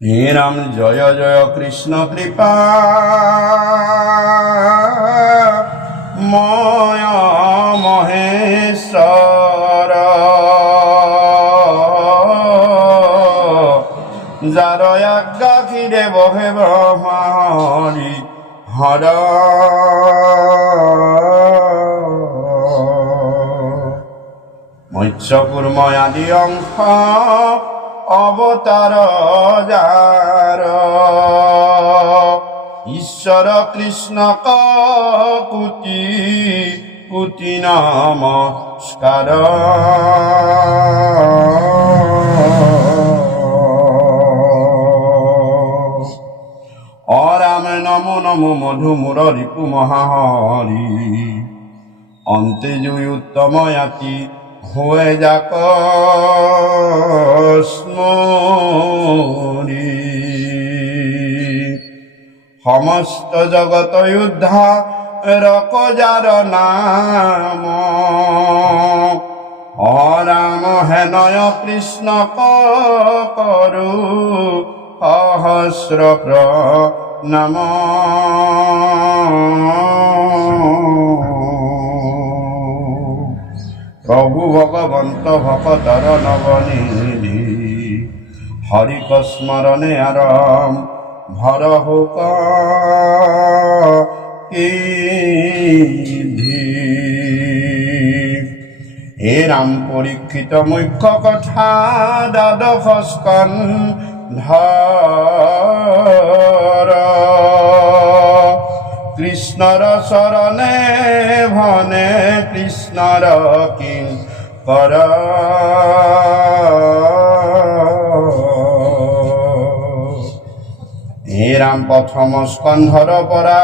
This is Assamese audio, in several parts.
হে রাম জয় জয় কৃষ্ণ কৃপা ময় মহেশ্বর যার আজ্ঞা ক্ষীরে বহে ব্রহ্মারি হর মৎস্যকুর্ময় আদি অংশ অবতার যার ঈশ্বর কৃষ্ণ কুতি কুতি নমস্কার অরাম নমো নমো মধু মুররিপু মহাহরি অন্তে জুই উত্তম আতি হয়ে যাক স্মরি সমস্ত জগত উদ্ধা রকজার নাম অরাম হেনয় কৃষ্ণ করু সহস্র প্রণাম প্রভু ভগবন্ত ভকতর নবনীধি হরিক স্মরণে আরম ভর হোক হে রাম পরীক্ষিত মুখ্য কথা দ্বাদশ স্কন্ধর কৃষ্ণর শরণে ভনে কৃষ্ণর কিং কর হে রাম প্রথম স্কন্ধর পরা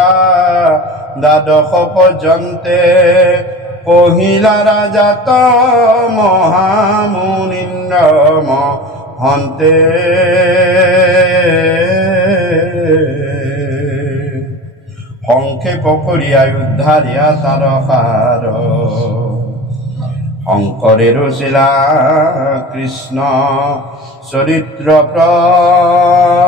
দ্বাদশ পর্যন্তে কহিলা রাজাত মহামুনীন্দ্র মহন্তে সংক্ষেপ করিয়া উদ্ধারিয়া তার হার শঙ্করের শিলা কৃষ্ণ চরিত্র প্রয়ার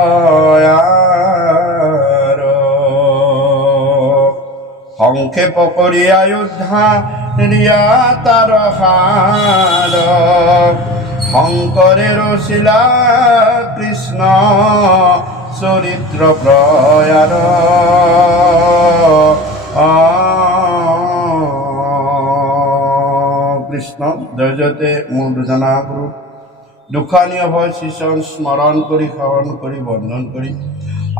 সংক্ষেপ করিয়া উদ্ধারিয়া তার হার শঙ্করের শিলা কৃষ্ণ চরিত্র প্রয়ার কৃষ্ণ ধৈর্যতে মূর্ধনা গুরু দুখানীয় ভয় শিশন স্মরণ করি সেৱন কৰি বন্ধন কৰি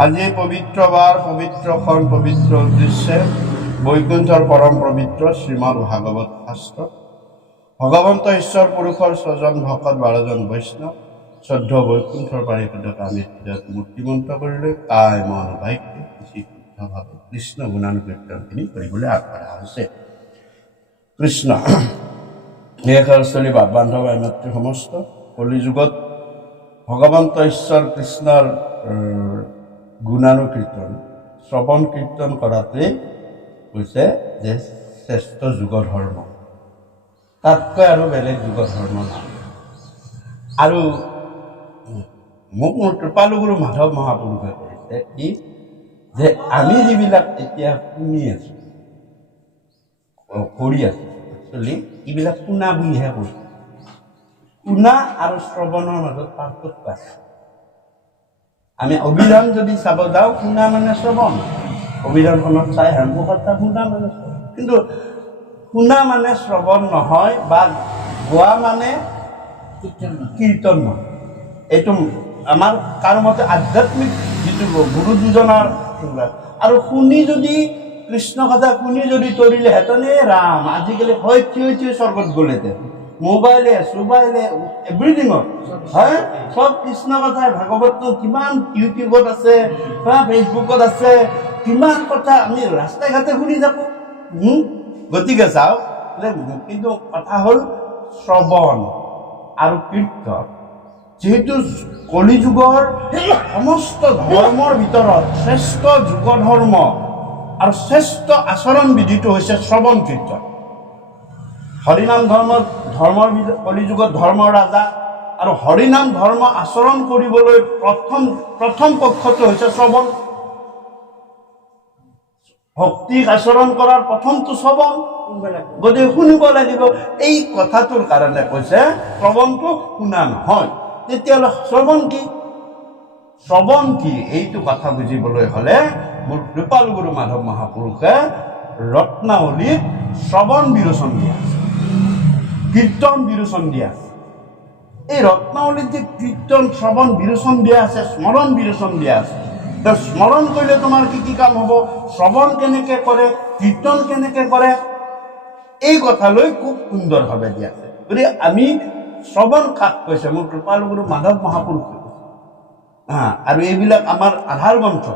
আজি পবিত্ৰ বাৰ পবিত্ৰ ক্ষণ পবিত্ৰ উদ্দেশ্যে বৈকুণ্ঠৰ পৰম পবিত্ৰ শ্ৰীমদ ভাগৱত শাস্ত্ৰ ভগৱন্ত ঈশ্বৰ পুৰুষৰ ছজন ভকত 12জন বৈষ্ণৱ শ্ৰদ্ধ বৈকুণ্ঠৰ পাৰিষদক আমি মূৰ্তিমন্ত কৰিলে কায় মন বাক্যে শুদ্ধভাৱে কৃষ্ণ গুণানুকীৰ্তনখিনি কৰিবলৈ আগবঢ়া হৈছে। কৃষ্ণ স্থলী বাদ বান্ধৱ মাতৃ সমস্ত কলিযুগত ভগৱন্ত ঈশ্বৰ কৃষ্ণৰ গুণানুকীৰ্তন শ্ৰৱণ কীৰ্তন কৰাটোৱেই হৈছে যে শ্ৰেষ্ঠ যুগ ধৰ্ম, তাতকৈ আৰু বেলেগ যুগ ধৰ্ম নাই। আৰু মোক মোৰ কৃপালুগুৰু মাধৱ মহাপুৰুষে কৰিছে কি যে আমি যিবিলাক এতিয়া শুনি আছোঁ কৰি আছোঁ একচুৱেলি এইবিলাক শুনা বুলিহে কৈছোঁ। শুনা আৰু শ্ৰৱণৰ মাজত পাৰ্থক্য আছে। আমি অভিধান যদি চাব যাওঁ শুনা মানে শ্ৰৱণ, অভিধানখনত চাই মুখত শুনা মানে শ্ৰৱণ, কিন্তু শুনা মানে শ্ৰৱণ নহয় বা গোৱা মানে কীৰ্তন নহয়। এইটো আমাৰ কাৰো মতে আধ্যাত্মিক যিটো গুৰু দুজনৰ আৰু শুনি যদি কৃষ্ণ কথা শুনি যদি তৰিলেহেঁতেন ৰাম আজিকালি হয় থিয় স্বৰ্গত গ'লেহেঁতেন। মোবাইলে চোবাইলে এভৰিথিঙত হয় চব কৃষ্ণ কথাই ভাগৱতটো কিমান ইউটিউবত আছে বা ফেচবুকত আছে, কিমান কথা আমি ৰাস্তাই ঘাটে শুনি থাকোঁ। গতিকে চাওক, কিন্তু কথা হ'ল শ্ৰৱণ আৰু কীৰ্তন। যিহেতু কলিযুগৰ সমস্ত ধৰ্মৰ ভিতৰত শ্ৰেষ্ঠ যুগ ধৰ্ম আৰু শ্ৰেষ্ঠ আচৰণ বিধিটো হৈছে শ্ৰৱণ কীৰ্তন। হৰিনাম ধৰ্মৰ কলিযুগত ধৰ্মৰ ৰাজা আৰু হৰিনাম ধৰ্ম আচৰণ কৰিবলৈ প্ৰথম পক্ষটো হৈছে শ্ৰৱণ। ভক্তিক আচৰণ কৰাৰ প্ৰথমটো শ্ৰৱণ, গতিকে শুনিব লাগিব। এই কথাটোৰ কাৰণে কৈছে শ্ৰৱণটো শুনা নহয়। তেতিয়াহ'লে শ্ৰৱণ কি? শ্ৰৱণ কি এইটো কথা বুজিবলৈ হ'লে মোৰ কৃপাল গুৰু মাধৱ মহাপুৰুষে ৰত্নাৱলীত শ্ৰৱণ বিৰোচন দিয়া আছে, কীৰ্তন বিৰোচন দিয়া আছে। এই ৰত্নাৱলীত যে কীৰ্তন শ্ৰৱণ বিৰোচন দিয়া আছে, স্মৰণ বিৰোচন দিয়া আছে, স্মৰণ কৰিলে তোমাৰ কি কি কাম হ'ব, শ্ৰৱণ কেনেকৈ কৰে, কীৰ্তন কেনেকৈ কৰে, এই কথালৈ খুব সুন্দৰভাৱে দিয়া আছে। গতিকে আমি শ্ৰৱণ কাক কৈছে? মোৰ কৃপাল গুৰু মাধৱ মহাপুৰুষে কৈছে। আৰু এইবিলাক আমাৰ আধাৰ গ্ৰন্থ,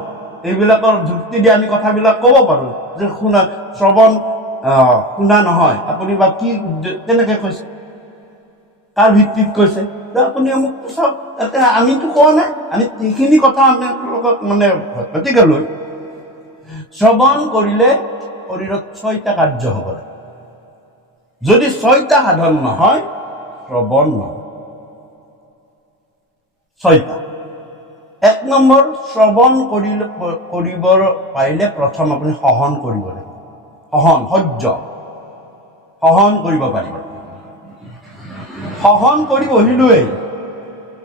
এইবিলাকৰ যুক্তি দি আমি কথাবিলাক ক'ব পাৰোঁ যে শ্ৰৱণ শুনা নহয়। আপুনি বা কি কেনেকৈ কৈছে, কাৰ ভিত্তিত কৈছে, আপুনি আমুকটো চাওক। তাতে আমিতো কোৱা নাই, আমি সেইখিনি কথা আপোনালোকক গতিকে লৈ শ্ৰৱণ কৰিলে শৰীৰত 6টা কাৰ্য হ'ব লাগে। যদি 6টা সাধন নহয়, শ্ৰৱণ নহয়। 6টা। 1 নম্বৰ, শ্ৰৱণ কৰিব পাৰিলে প্ৰথম আপুনি সহন কৰিব লাগিব। সহন কৰিব পাৰিব। সহন কৰি বহিলোৱেই,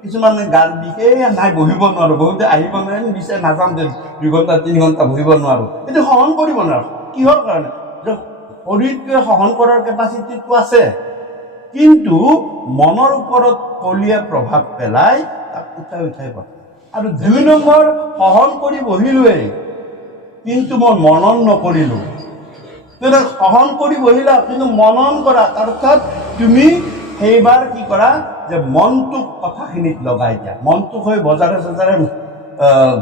কিছুমানে গাল বিশেষ নাই, বহিব নোৱাৰোঁ, বহুতে আহিব নোৱাৰে, বিচাৰে নাযাম যে 2 ঘণ্টা 3 ঘণ্টা বহিব নোৱাৰোঁ। এইটো সহন কৰিব নোৱাৰোঁ। কিহৰ কাৰণে? যে শৰীৰটোৱে সহন কৰাৰ কেপাচিটিটো আছে, কিন্তু মনৰ ওপৰত কলীয়া প্ৰভাৱ পেলাই তাক উঠাই পঠায়। আৰু 2 নম্বৰ, সহন কৰি বহিলোৱেই, কিন্তু মই মনন নকৰিলোঁ। সহন কৰি বহিলা, কিন্তু মনন কৰা, অৰ্থাৎ তুমি সেইবাৰ কি কৰা যে মনটোক কথাখিনিত লগাই দিয়া। মনটোক হৈ বজাৰে চজাৰে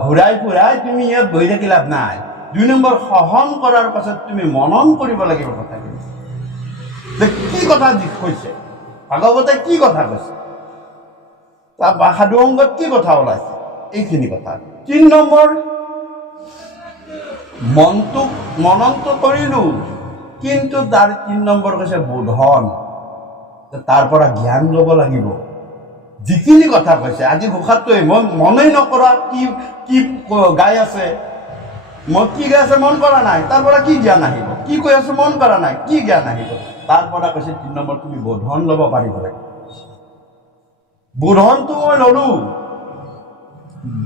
ঘূৰাই ফুৰাই তুমি ইয়াত বহি থাকি লাভ নাই। 2 নম্বৰ, সহন কৰাৰ পাছত তুমি মনন কৰিব লাগিব কথাখিনি, যে কি কথা কৈছে, ভাগৱতে কি কথা কৈছে, তাৰ সাধু সংগত কি কথা ওলাইছে, এইখিনি কথা। 3 নম্বৰ, মনটোক মননটো কৰিলোঁ, কিন্তু তাৰ 3 নম্বৰ কৈছে বোধন, তাৰ পৰা জ্ঞান ল'ব লাগিব। যিখিনি কথা কৈছে, আজি ঘোষাটোৱে মই মনেই নকৰা, কি গাই আছে, মই কি গাই আছে মন কৰা নাই, তাৰ পৰা কি জ্ঞান আহিব, কি কৈ আছো মন কৰা নাই, কি জ্ঞান আহিব, তাৰ পৰা কৈছে 3 নম্বৰ, তুমি বোধন ল'ব পাৰিব লাগিব। বোধনটো মই ল'লোঁ,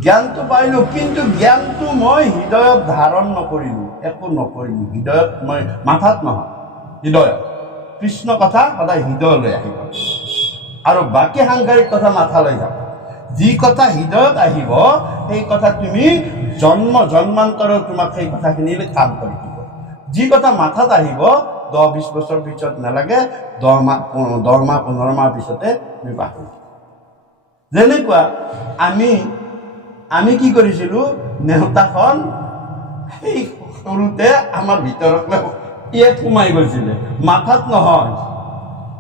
জ্ঞানটো পাইলোঁ, কিন্তু জ্ঞানটো মই হৃদয়ত ধাৰণ নকৰিলোঁ, একো নকৰিলোঁ। হৃদয়ত, মই মাথাত নহয়, হৃদয়ত। কৃষ্ণ কথা সদায় হৃদয়লৈ আহিব, আৰু বাকী সাংসাৰিক কথা মাথালৈ যাব। যি কথা হৃদয়ত আহিব, সেই কথা তুমি জন্মান্তৰেও তোমাক সেই কথাখিনিলৈ কাম কৰি দিব। যি কথা মাথাত আহিব, 10-20 বছৰ পিছত নালাগে, 10 মাহ 15 মাহ পিছতে তুমি পাহৰি। যেনেকুৱা আমি কি কৰিছিলোঁ, নেওতাখন সেই সৰুতে আমাৰ ভিতৰত ইয়াত সোমাই গৈছিলে, মাথাত নহয়।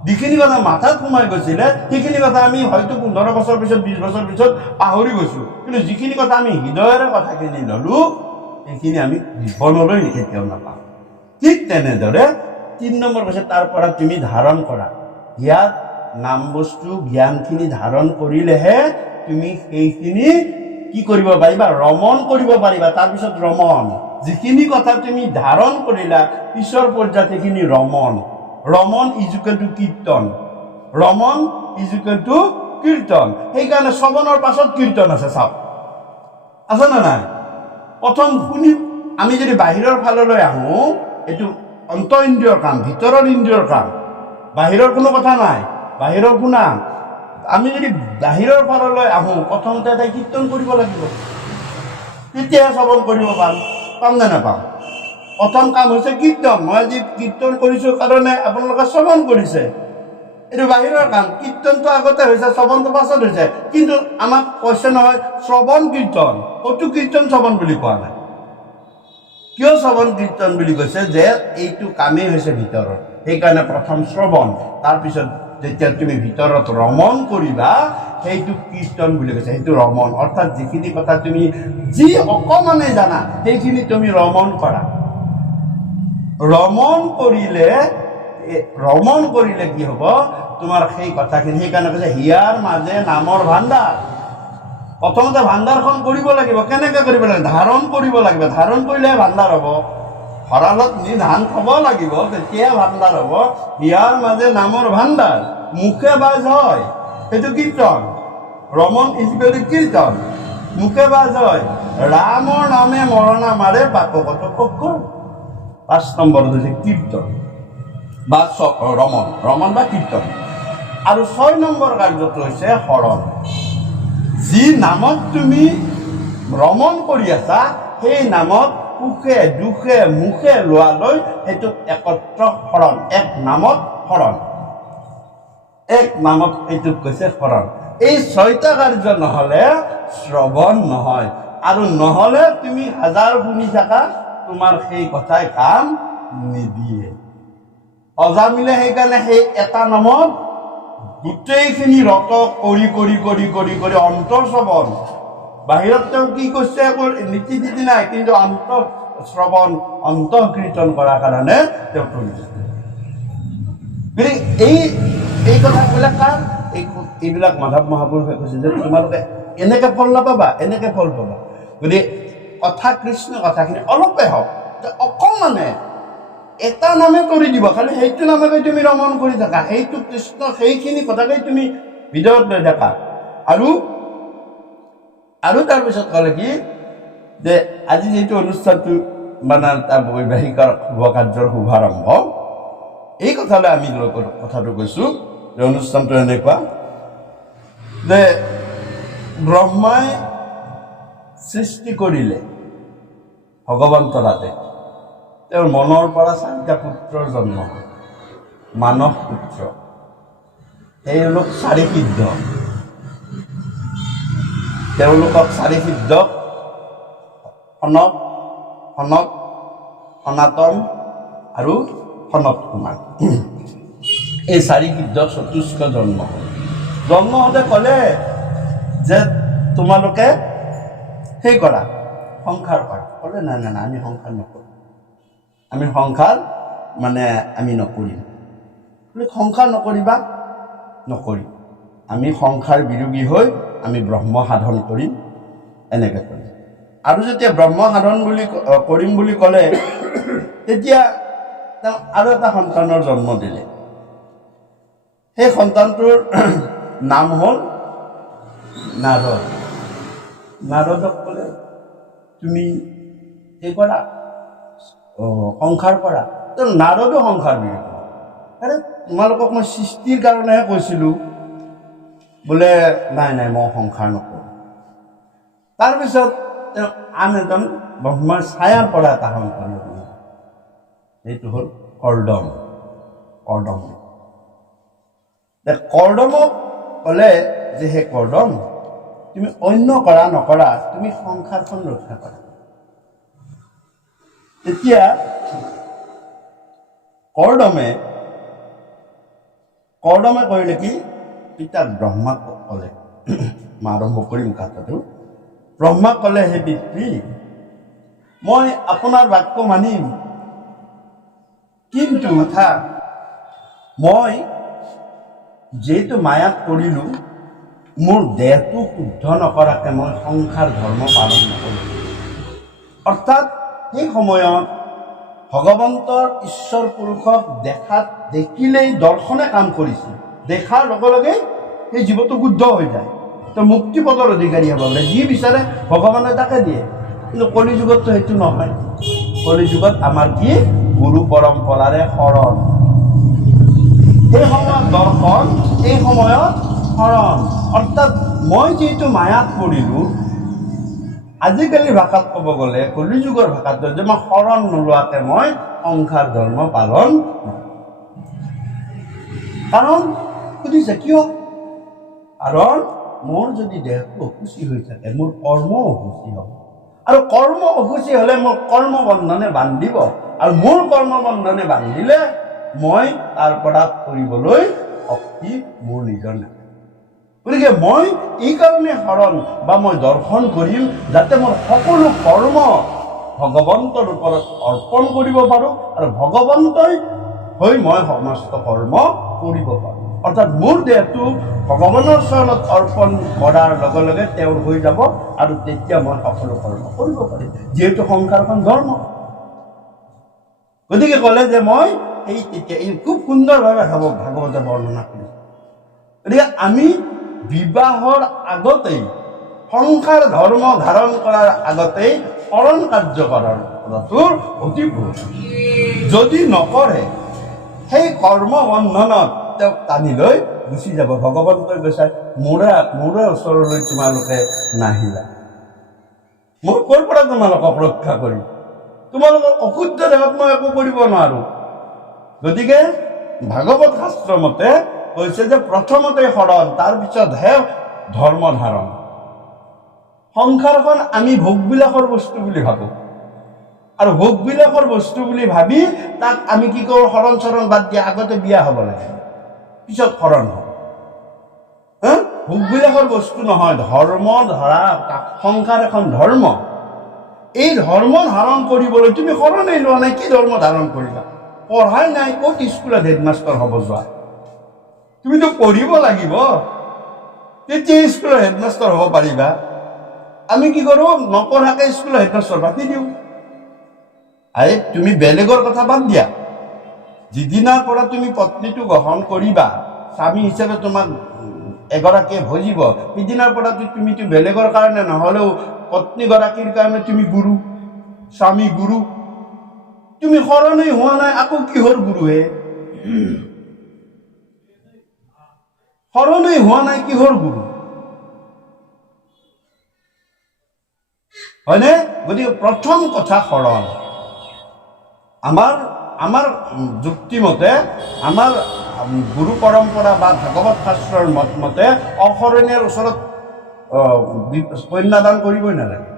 যিখিনি কথা মাথাত সোমাই গৈছিলে, সেইখিনি কথা আমি হয়তো 15 বছৰ পিছত, 20 বছৰ পিছত পাহৰি গৈছোঁ, কিন্তু যিখিনি কথা আমি হৃদয়ৰে কথাখিনি ল'লোঁ, সেইখিনি আমি জীৱনলৈ কেতিয়াও নাপাওঁ। ঠিক তেনেদৰে 3 নম্বৰ কৈছে, তাৰ পৰা তুমি ধাৰণ কৰা। ইয়াত নাম বস্তু জ্ঞানখিনি ধাৰণ কৰিলেহে তুমি সেইখিনি কি কৰিব পাৰিবা, ৰমণ কৰিব পাৰিবা। তাৰপিছত ৰমণ, যিখিনি কথা তুমি ধাৰণ কৰিলা, পিছৰ পৰ্যায়ত সেইখিনি ৰমণ। ৰমণ ইজুকেল টু কীৰ্তন, ৰমণ ইজুকেল টু কীৰ্তন। সেইকাৰণে শ্ৰৱণৰ পাছত কীৰ্তন আছে, চাওক আছে নে নাই? প্ৰথম শুনি আমি যদি বাহিৰৰ ফাললৈ আহোঁ, এইটো অন্ত ইন্দ্ৰিয়ৰ কাম, ভিতৰৰ ইন্দ্ৰিয়ৰ কাম, বাহিৰৰ কোনো কথা নাই, বাহিৰৰ শুনা। আমি যদি বাহিৰৰ ফাললৈ আহোঁ, প্ৰথমতে এটা কীৰ্তন কৰিব লাগিব, তেতিয়াহে শ্ৰৱণ কৰিব পাম নে নাপাম? প্ৰথম কাম হৈছে কীৰ্তন। মই আজি কীৰ্তন কৰিছোঁ কাৰণে আপোনালোকে শ্ৰৱণ কৰিছে, এইটো বাহিৰৰ কাম। কীৰ্তনটো আগতে হৈছে, শ্ৰৱণটো পাছত হৈছে। কিন্তু আমাক কৈছে নহয় শ্ৰৱণ কীৰ্তন, ক'তো কীৰ্তন শ্ৰৱণ বুলি কোৱা নাই। কিয় শ্ৰৱণ কীৰ্তন বুলি কৈছে? যে এইটো কামেই হৈছে ভিতৰৰ, সেইকাৰণে প্ৰথম শ্ৰৱণ, তাৰপিছত যেতিয়া তুমি ভিতৰত ৰমণ কৰিবা, সেইটো কীৰ্তন বুলি কৈছে, সেইটো ৰমণ। অৰ্থাৎ যিখিনি কথা তুমি যি অকমানে জানা, সেইখিনি তুমি ৰমণ কৰা। ৰমণ কৰিলে কি হ'ব? তোমাৰ সেই কথাখিনি। সেইকাৰণে কৈছে হিয়াৰ মাজে নামৰ ভাণ্ডাৰ। প্ৰথমতে ভাণ্ডাৰখন কৰিব লাগিব। কেনেকৈ কৰিব লাগিব? ধাৰণ কৰিব লাগিব। ধাৰণ কৰিলেহে ভাণ্ডাৰ হ'ব। ভঁৰালত নি ধান থ'ব লাগিব, তেতিয়া ভাণ্ডাৰ হ'ব। হিয়াৰ মাজে নামৰ ভাণ্ডাৰ, মুখে বাজ হয়, সেইটো কীৰ্তন। ৰমন ইজিকেলি কীৰ্তন, মুখে বাজ হয়। ৰামৰ নামে মৰণা মাৰে পাপকত পক্ষ। 5 নম্বৰত হৈছে কীৰ্তন বা ৰমন, ৰমন বা কীৰ্তন। আৰু 6 নম্বৰ কাৰ্যটো হৈছে হৰণ। যি নামত তুমি ভ্ৰমণ কৰি আছা, সেই নামত সুখে দুখে মুখে লোৱালৈ সেইটো একত্ৰ হৰণ। এক নামত হৰণ, এক নামত এইটোক কৈছে হৰণ। এই 6টা কাৰ্য নহ'লে শ্ৰৱণ নহয়। আৰু নহ'লে তুমি হাজাৰ শুনি থাকা, তোমাৰ সেই কথাই কাম নিদিয়ে। অজামিলে সেইকাৰণে সেই এটা নামত গোটেইখিনি ৰত কৰি কৰি কৰি কৰি কৰি অন্তৰ শ্ৰৱণ। বাহিৰত তেওঁ কি কৈছে একো নীতি নীতি নাই, কিন্তু অন্তৰ শ্ৰৱণ অন্তঃ কীৰ্তন কৰাৰ কাৰণে তেওঁ কৰিছে। গতিকে এই কথাবিলাক কাৰ? এইবিলাক মাধৱ মহাপুৰুষে কৈছে যে তোমালোকে এনেকে ফল নাপাবা, এনেকে ফল পাবা। গতিকে কথা কৃষ্ণ কথাখিনি অলপে হওক, অকণমানে এটা নামে কৰি দিব, খালি সেইটো নামকে তুমি ৰমণ কৰি থাকা, সেইটো কৃষ্ণ সেইখিনি কথাকেই তুমি হৃদয়ত লৈ থাকা। আৰু তাৰপিছত ক'লে কি যে আজি যিটো অনুষ্ঠানটো মানে তাৰ বৈবাহিক শুভ কাৰ্যৰ শুভাৰম্ভ, এই কথালৈ আমি কথাটো কৈছোঁ যে অনুষ্ঠানটো এনেকুৱা যে ব্ৰহ্মাই সৃষ্টি কৰিলে ভগৱন্ত ৰাতে, তেওঁৰ মনৰ পৰা 4টা পুত্ৰৰ জন্ম হয়। মানস পুত্ৰ, তেওঁলোক 4 সিদ্ধ। তেওঁলোকক 4 সিদ্ধক সনক, সনত, সনাতন আৰু সনত কুমাৰ, এই 4 সিদ্ধ চতুষ্ক জন্ম হয়। জন্ম হওঁতে ক'লে যে তোমালোকে সেই কৰা, সংসাৰ কৰা। ক'লে নাই নাই নাই, আমি সংসাৰ নকৰোঁ, আমি সংসাৰ আমি নকৰিম। সংসাৰ নকৰিবা? নকৰিম। আমি সংসাৰ বিৰোগী হৈ আমি ব্ৰহ্ম সাধন কৰিম, এনেকৈ কৰিম। আৰু যেতিয়া ব্ৰহ্ম সাধন কৰিম বুলি ক'লে, তেতিয়া তেওঁ আৰু এটা সন্তানৰ জন্ম দিলে। সেই সন্তানটোৰ নাম হ'ল নাৰদ। নাৰদক ক'লে তুমি এই কৰা, সংসাৰ কৰা। নাৰদো সংসাৰ বিৰোধী। আৰে তোমালোকক মই সৃষ্টিৰ কাৰণেহে কৈছিলোঁ, বোলে নাই নাই মই সংসাৰ নকৰোঁ। তাৰপিছত তেওঁ আন এজন ব্ৰহ্মাৰ ছায়াৰ পৰা এটা সন্তান হ'ল, সেইটো হ'ল কৰ্দম। কৰ্দম কৰ্দমক ক'লে যে হে কৰ্দম, তুমি অন্য কৰা নকৰা, তুমি সংসাৰখন ৰক্ষা কৰা। তেতিয়া কৰ্দমে কৰিলে কি, পিতা ব্ৰহ্মাক ক'লে, মই আৰম্ভ কৰিম কথাটো। ব্ৰহ্মাক ক'লে হে পিতৃ, মই আপোনাৰ বাক্য মানিম, কিন্তু কথা মই যিহেতু মায়াত পৰিলোঁ, মোৰ দেহটো শুদ্ধ নকৰাকৈ মই সংসাৰ ধৰ্ম পালন নকৰোঁ। অৰ্থাৎ সেই সময়ত ভগৱন্তৰ ঈশ্বৰ পুৰুষক দেখিলেই দৰ্শনে কাম কৰিছিল। দেখাৰ লগে লগে সেই জীৱটো শুদ্ধ হৈ যায়, তো মুক্তিপদৰ অধিকাৰী হ'ব লাগে। যি বিচাৰে ভগৱানে তাকে দিয়ে। কিন্তু কলি যুগততো সেইটো নহয়। কলি যুগত আমাৰ কি, গুৰু পৰম্পৰাৰে শৰণ। সেই সময়ত দৰ্শন, এই সময়ত শৰণ। অৰ্থাৎ মই যিহেতু মায়াত পৰিলোঁ, আজিকালি ভাষাত ক'ব গ'লে কলি যুগৰ ভাষাত যে মই শৰণ নোলোৱাকৈ মই সংসাৰ ধৰ্ম পালন নকৰোঁ। কাৰণ সুধিছে কিয়? কাৰণ মোৰ যদি দেহটো অসুচি হৈ থাকে, মোৰ কৰ্ম অসুচি হ'ব, আৰু কৰ্ম অসুচি হ'লে মোৰ কৰ্মবন্ধনে বান্ধিব, আৰু মোৰ কৰ্মবন্ধনে বান্ধিলে মই তাৰ পৰা কৰিবলৈ শক্তি মোৰ নিজৰ নাই। গতিকে মই এই কাৰণে শৰণ বা মই দৰ্শন কৰিম, যাতে মোৰ সকলো কৰ্ম ভগৱন্তৰ ওপৰত অৰ্পণ কৰিব পাৰোঁ, আৰু ভগৱন্তই হৈ মই সমস্ত কৰ্ম কৰিব পাৰোঁ। অৰ্থাৎ মোৰ দেহটো ভগৱানৰ চৰণত অৰ্পণ কৰাৰ লগে লগে তেওঁৰ হৈ যাব আৰু তেতিয়া মই সকলো কৰ্ম কৰিব পাৰিম, যিহেতু সংসাৰখন ধৰ্ম। গতিকে ক'লে যে মই তেতিয়া খুব সুন্দৰভাৱে ভাগৱতে বৰ্ণনা কৰিম। গতিকে আমি বিবাহৰ আগতেই, সংসাৰ ধৰ্ম ধাৰণ কৰাৰ আগতেই শৰণ কাৰ্য কৰাৰ কৰাটোৰ অতি প্ৰয়োজন। যদি নকৰে সেই কৰ্মবন্ধনত তেওঁক টানি লৈ গুচি যাব। ভগৱন্তই কৈছে মোৰে ওচৰলৈ তোমালোকে নাহিলা, মই ক'ৰ পৰা তোমালোকক ৰক্ষা কৰিম, তোমালোকৰ অশুদ্ধ দেহত মই একো কৰিব নোৱাৰো। গতিকে ভাগৱত শাস্ত্ৰ মতে কৈছে যে প্ৰথমতে শৰণ, তাৰপিছতহে ধৰ্ম ধাৰণ। সংসাৰখন আমি ভোগবিলাকৰ বস্তু বুলি ভাবোঁ, আৰু ভোগবিলাকৰ বস্তু বুলি ভাবি তাক আমি কি কৰোঁ, শৰণ চৰণ বাদ দিয়া, আগতে বিয়া হ'ব লাগে, পিছত শৰণ হ'ব। ভোগবিলাকৰ বস্তু নহয়, ধৰ্ম ধৰা সংসাৰ এখন ধৰ্ম। এই ধৰ্ম ধাৰণ কৰিবলৈ তুমি শৰণেই লোৱা নাই, কি ধৰ্ম ধাৰণ কৰিবা? পঢ়াই নাই, ক'ত স্কুলত হেডমাষ্টাৰ হ'ব যোৱা? তুমিতো পঢ়িব লাগিব, তেতিয়া স্কুলৰ হেডমাষ্টাৰ হ'ব পাৰিবা। আমি কি কৰোঁ, নপঢ়াকে স্কুলৰ হেডমাষ্টাৰ পাতি দিওঁ। তুমি বেলেগৰ কথা বাদ দিয়া, যিদিনাৰ পৰা তুমি পত্নীটো গ্ৰহণ কৰিবা, স্বামী হিচাপে তোমাক এগৰাকীয়ে ভজিব, সিদিনাৰ পৰা তুমিতো বেলেগৰ কাৰণে নহ'লেও পত্নীগৰাকীৰ কাৰণে তুমি গুৰু, স্বামী গুৰু। তুমি শৰণেই হোৱা নাই, আকৌ কিহৰ গুৰুহে? শৰণেই হোৱা নাই, কিহৰ গুৰু? হয়নে? গতিকে প্ৰথম কথা শৰণ। আমাৰ যুক্তিমতে, আমাৰ গুৰু পৰম্পৰা বা ভাগৱত শাস্ত্ৰৰ মত মতে অশৰণীয়াৰ ওচৰত কন্যাদান কৰিবই নালাগে।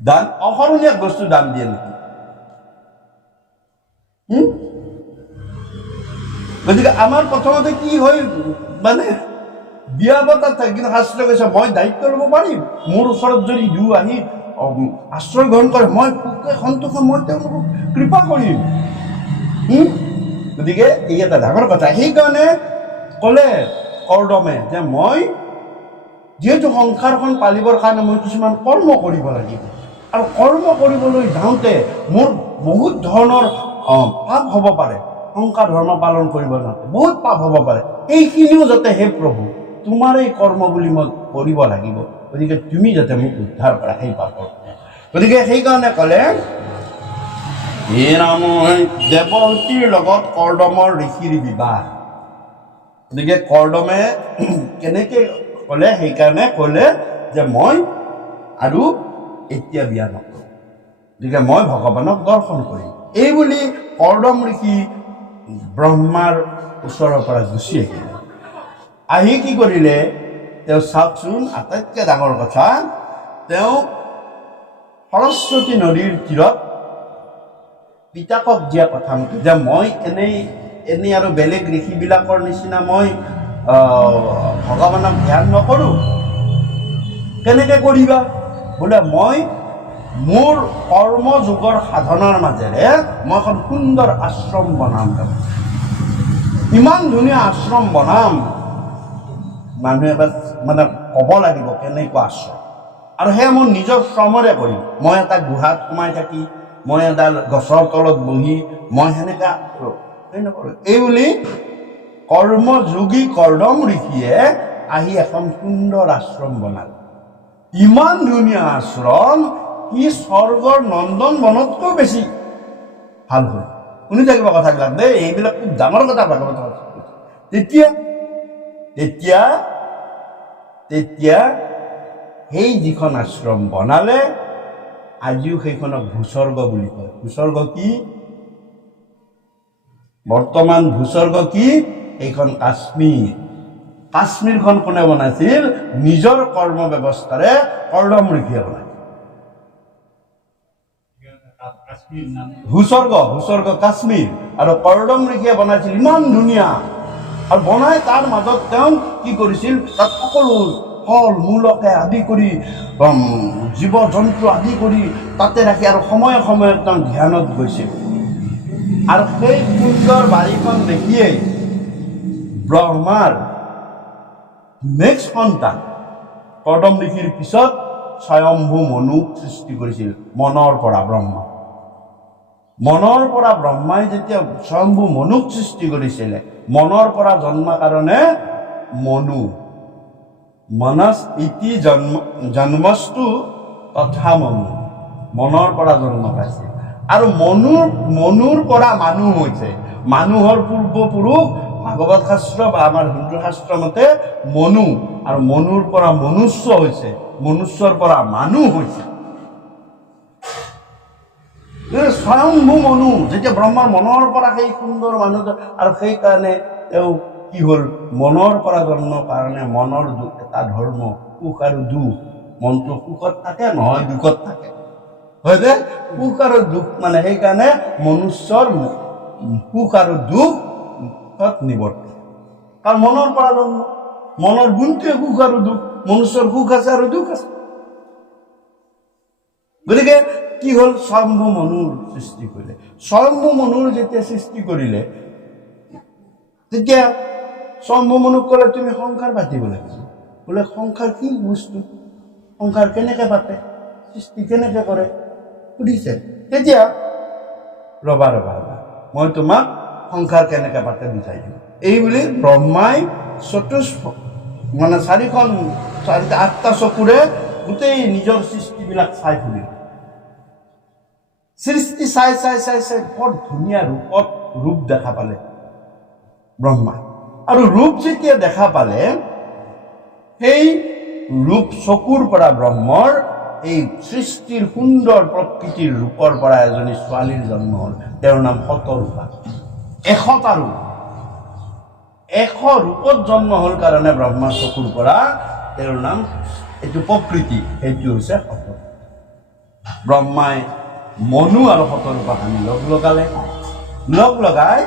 দান, অশৰণীয়াক বস্তু দান দিয়ে নেকি? গতিকে আমাৰ প্ৰথমতে কি হয়, মানে বিয়া পতাত থাকে, কিন্তু শাস্ত্ৰই কৈছে মই দায়িত্ব ল'ব পাৰিম। মোৰ ওচৰত যদি আহি আশ্ৰয় গ্ৰহণ কৰে, মই সুখে সন্তোষে মই তেওঁলোকক কৃপা কৰিম। গতিকে এই এটা ডাঙৰ কথা। সেইকাৰণে ক'লে কৰ্দমে যে মই যিহেতু সংসাৰখন পালিবৰ কাৰণে মই কিছুমান কৰ্ম কৰিব লাগিব, আৰু কৰ্ম কৰিবলৈ যাওঁতে মোৰ বহুত ধৰণৰ পাপ হ'ব পাৰে। সংসাৰ ধৰ্ম পালন কৰিব যাওঁতে বহুত পাপ হ'ব পাৰে, সেইখিনিও যাতে হে প্ৰভু তোমাৰ এই কৰ্ম বুলি মই কৰিব লাগিব, গতিকে তুমি যাতে মোক উদ্ধাৰ কৰা সেই পাপৰ। গতিকে সেইকাৰণে ক'লে হে ৰাম, দেৱহতীৰ লগত কৰ্দমৰ ঋষিৰ বিবাহ। গতিকে কৰ্দমে কেনেকৈ ক'লে, সেইকাৰণে ক'লে যে মই আৰু এতিয়া বিয়া নকৰোঁ, গতিকে মই ভগৱানক দৰ্শন কৰিম। এই বুলি কৰ্দম ঋষি ব্ৰহ্মাৰ ওচৰৰ পৰা গুচি আহিলে। আহি কি কৰিলে, তেওঁ চাওকচোন, আটাইতকৈ ডাঙৰ কথা, তেওঁ সৰস্বতী নদীৰ তীৰত পিতাকক দিয়া কথা মতে যে মই এনেই আৰু বেলেগ ঋষিবিলাকৰ নিচিনা মই ভগৱানক ধ্যান নকৰোঁ। কেনেকৈ কৰিবা? বোলে মই মোৰ কৰ্মযোগৰ সাধনাৰ মাজেৰে মই এখন সুন্দৰ আশ্ৰম বনাম। ইমান ধুনীয়া আশ্ৰম বনাম, মানুহে এবাৰ মানে ক'ব লাগিব কেনেকুৱা আশ্ৰম, আৰু সেয়া মোৰ নিজৰ শ্ৰমৰে কৰিম। মই এটা গুহাত সোমাই থাকি, মই এডাল গছৰ তলত বহি মই সেনেকা নকৰোঁ। এই বুলি কৰ্মযোগী কৰ্দম ঋষিয়ে আহি এখন সুন্দৰ আশ্ৰম বনালে। ইমান ধুনীয়া আশ্ৰম, ই স্বৰ্গৰ নন্দন বনতকৈ বেছি ভাল হয়। শুনি থাকিব কথাবিলাক দেই, এইবিলাক খুব ডাঙৰ কথা ভাগৱত। তেতিয়া সেই যিখন আশ্ৰম বনালে, আজিও সেইখনক ভূস্বৰ্গ বুলি কয়। ভূস্বৰ্গ কি? বৰ্তমান ভূস্বৰ্গ কি? এইখন কাশ্মীৰ। কাশ্মীৰখন কোনে বনাইছিল? নিজৰ কৰ্ম ব্যৱস্থাৰে কৰ্দম ঋষিয়ে বনাইছিল। ভূস্বৰ্গ কাশ্মীৰ, আৰু কৰ্দম ঋষিয়ে বনাইছিল ইমান ধুনীয়া। আৰু বনাই তাৰ মাজত তেওঁ কি কৰিছিল, তাত সকলো ফল মূলকে আদি কৰি জীৱ জন্তু আদি কৰি তাতে ৰাখি, আৰু সময়ে সময়ে তেওঁ ধ্যানত গৈছিল। আৰু সেই সুন্দৰ বাৰীখন দেখিয়েই ব্ৰহ্মাৰ নেক্সট সন্তান কদম ঋষিৰ পিছত স্বয়ম্ভু মনুক সৃষ্টি কৰিছিল মনৰ পৰা ব্ৰহ্মা। মনৰ পৰা ব্ৰহ্মাই যেতিয়া স্বয়ম্ভু মনুক সৃষ্টি কৰিছিলে, মনৰ পৰা জন্মৰ কাৰণে মনু মনস ইতি জন্মস্তু তথা মনু, মনৰ পৰা জন্ম পাইছে। আৰু মনুৰ পৰা মানুহ হৈছে। মানুহৰ পূৰ্বপুৰুষ ভাগৱত শাস্ত্ৰ বা আমাৰ হিন্দু শাস্ত্ৰ মতে মনু, আৰু মনুৰ পৰা মনুষ্য হৈছে, মনুষ্যৰ পৰা মানুহ হৈছে। স্বয়ম্ভু মনু যেতিয়া ব্ৰহ্মাৰ মনৰ পৰা সেই সুন্দৰ মানুহ, আৰু সেইকাৰণে তেওঁ কি হ'ল, মনৰ পৰা জন্মৰ কাৰণে মনৰ এটা ধৰ্ম সুখ আৰু দুখ। মনটো সুখত থাকে নহয় দুখত থাকে, হয় যে সুখ আৰু দুখ, মানে সেইকাৰণে মনুষ্যৰ সুখ আৰু দুখত নিবৰ্তে, কাৰণ মনৰ পৰা জন্ম। মনৰ গুণটোৱে সুখ আৰু দুখ, মনুষ্যৰ সুখ আছে আৰু দুখ আছে। গতিকে কি হ'ল, স্বয়ম্ভু মনুৰ সৃষ্টি কৰিলে। স্বয়ম্ভু মনুৰ যেতিয়া সৃষ্টি কৰিলে, তেতিয়া স্বয়ম্ভু মনুক ক'লে তুমি সংসাৰ পাতিব লাগিব। বোলে সংসাৰ কি বস্তু, সংসাৰ কেনেকে পাতে, সৃষ্টি কেনেকে কৰে সুধিছে। তেতিয়া ৰবা মই তোমাক সংসাৰ কেনেকে পাতে বুজাই দিম। এই বুলি ব্ৰহ্মাই মানে 8টা চকুৰে গোটেই নিজৰ সৃষ্টিবিলাক চাই ফুৰিল। সৃষ্টি চাই বৰ ধুনীয়া ৰূপ দেখা পালে ব্ৰহ্মা। আৰু ৰূপ যেতিয়া দেখা পালে, সেই ৰূপ চকুৰ পৰা ব্ৰহ্মৰ এই সৃষ্টিৰ সুন্দৰ প্ৰকৃতিৰ ৰূপৰ পৰা এজনী ছোৱালীৰ জন্ম হ'ল। তেওঁৰ নাম শতৰূপা। 100টা ৰূপ, 100 ৰূপত জন্ম হ'ল কাৰণে ব্ৰহ্মাৰ চকুৰ পৰা তেওঁৰ নাম, এইটো প্ৰকৃতি, সেইটো হৈছে শতৰূপা। ব্ৰহ্মাই মনু আৰু শতৰূপাক আমি লগ লগাই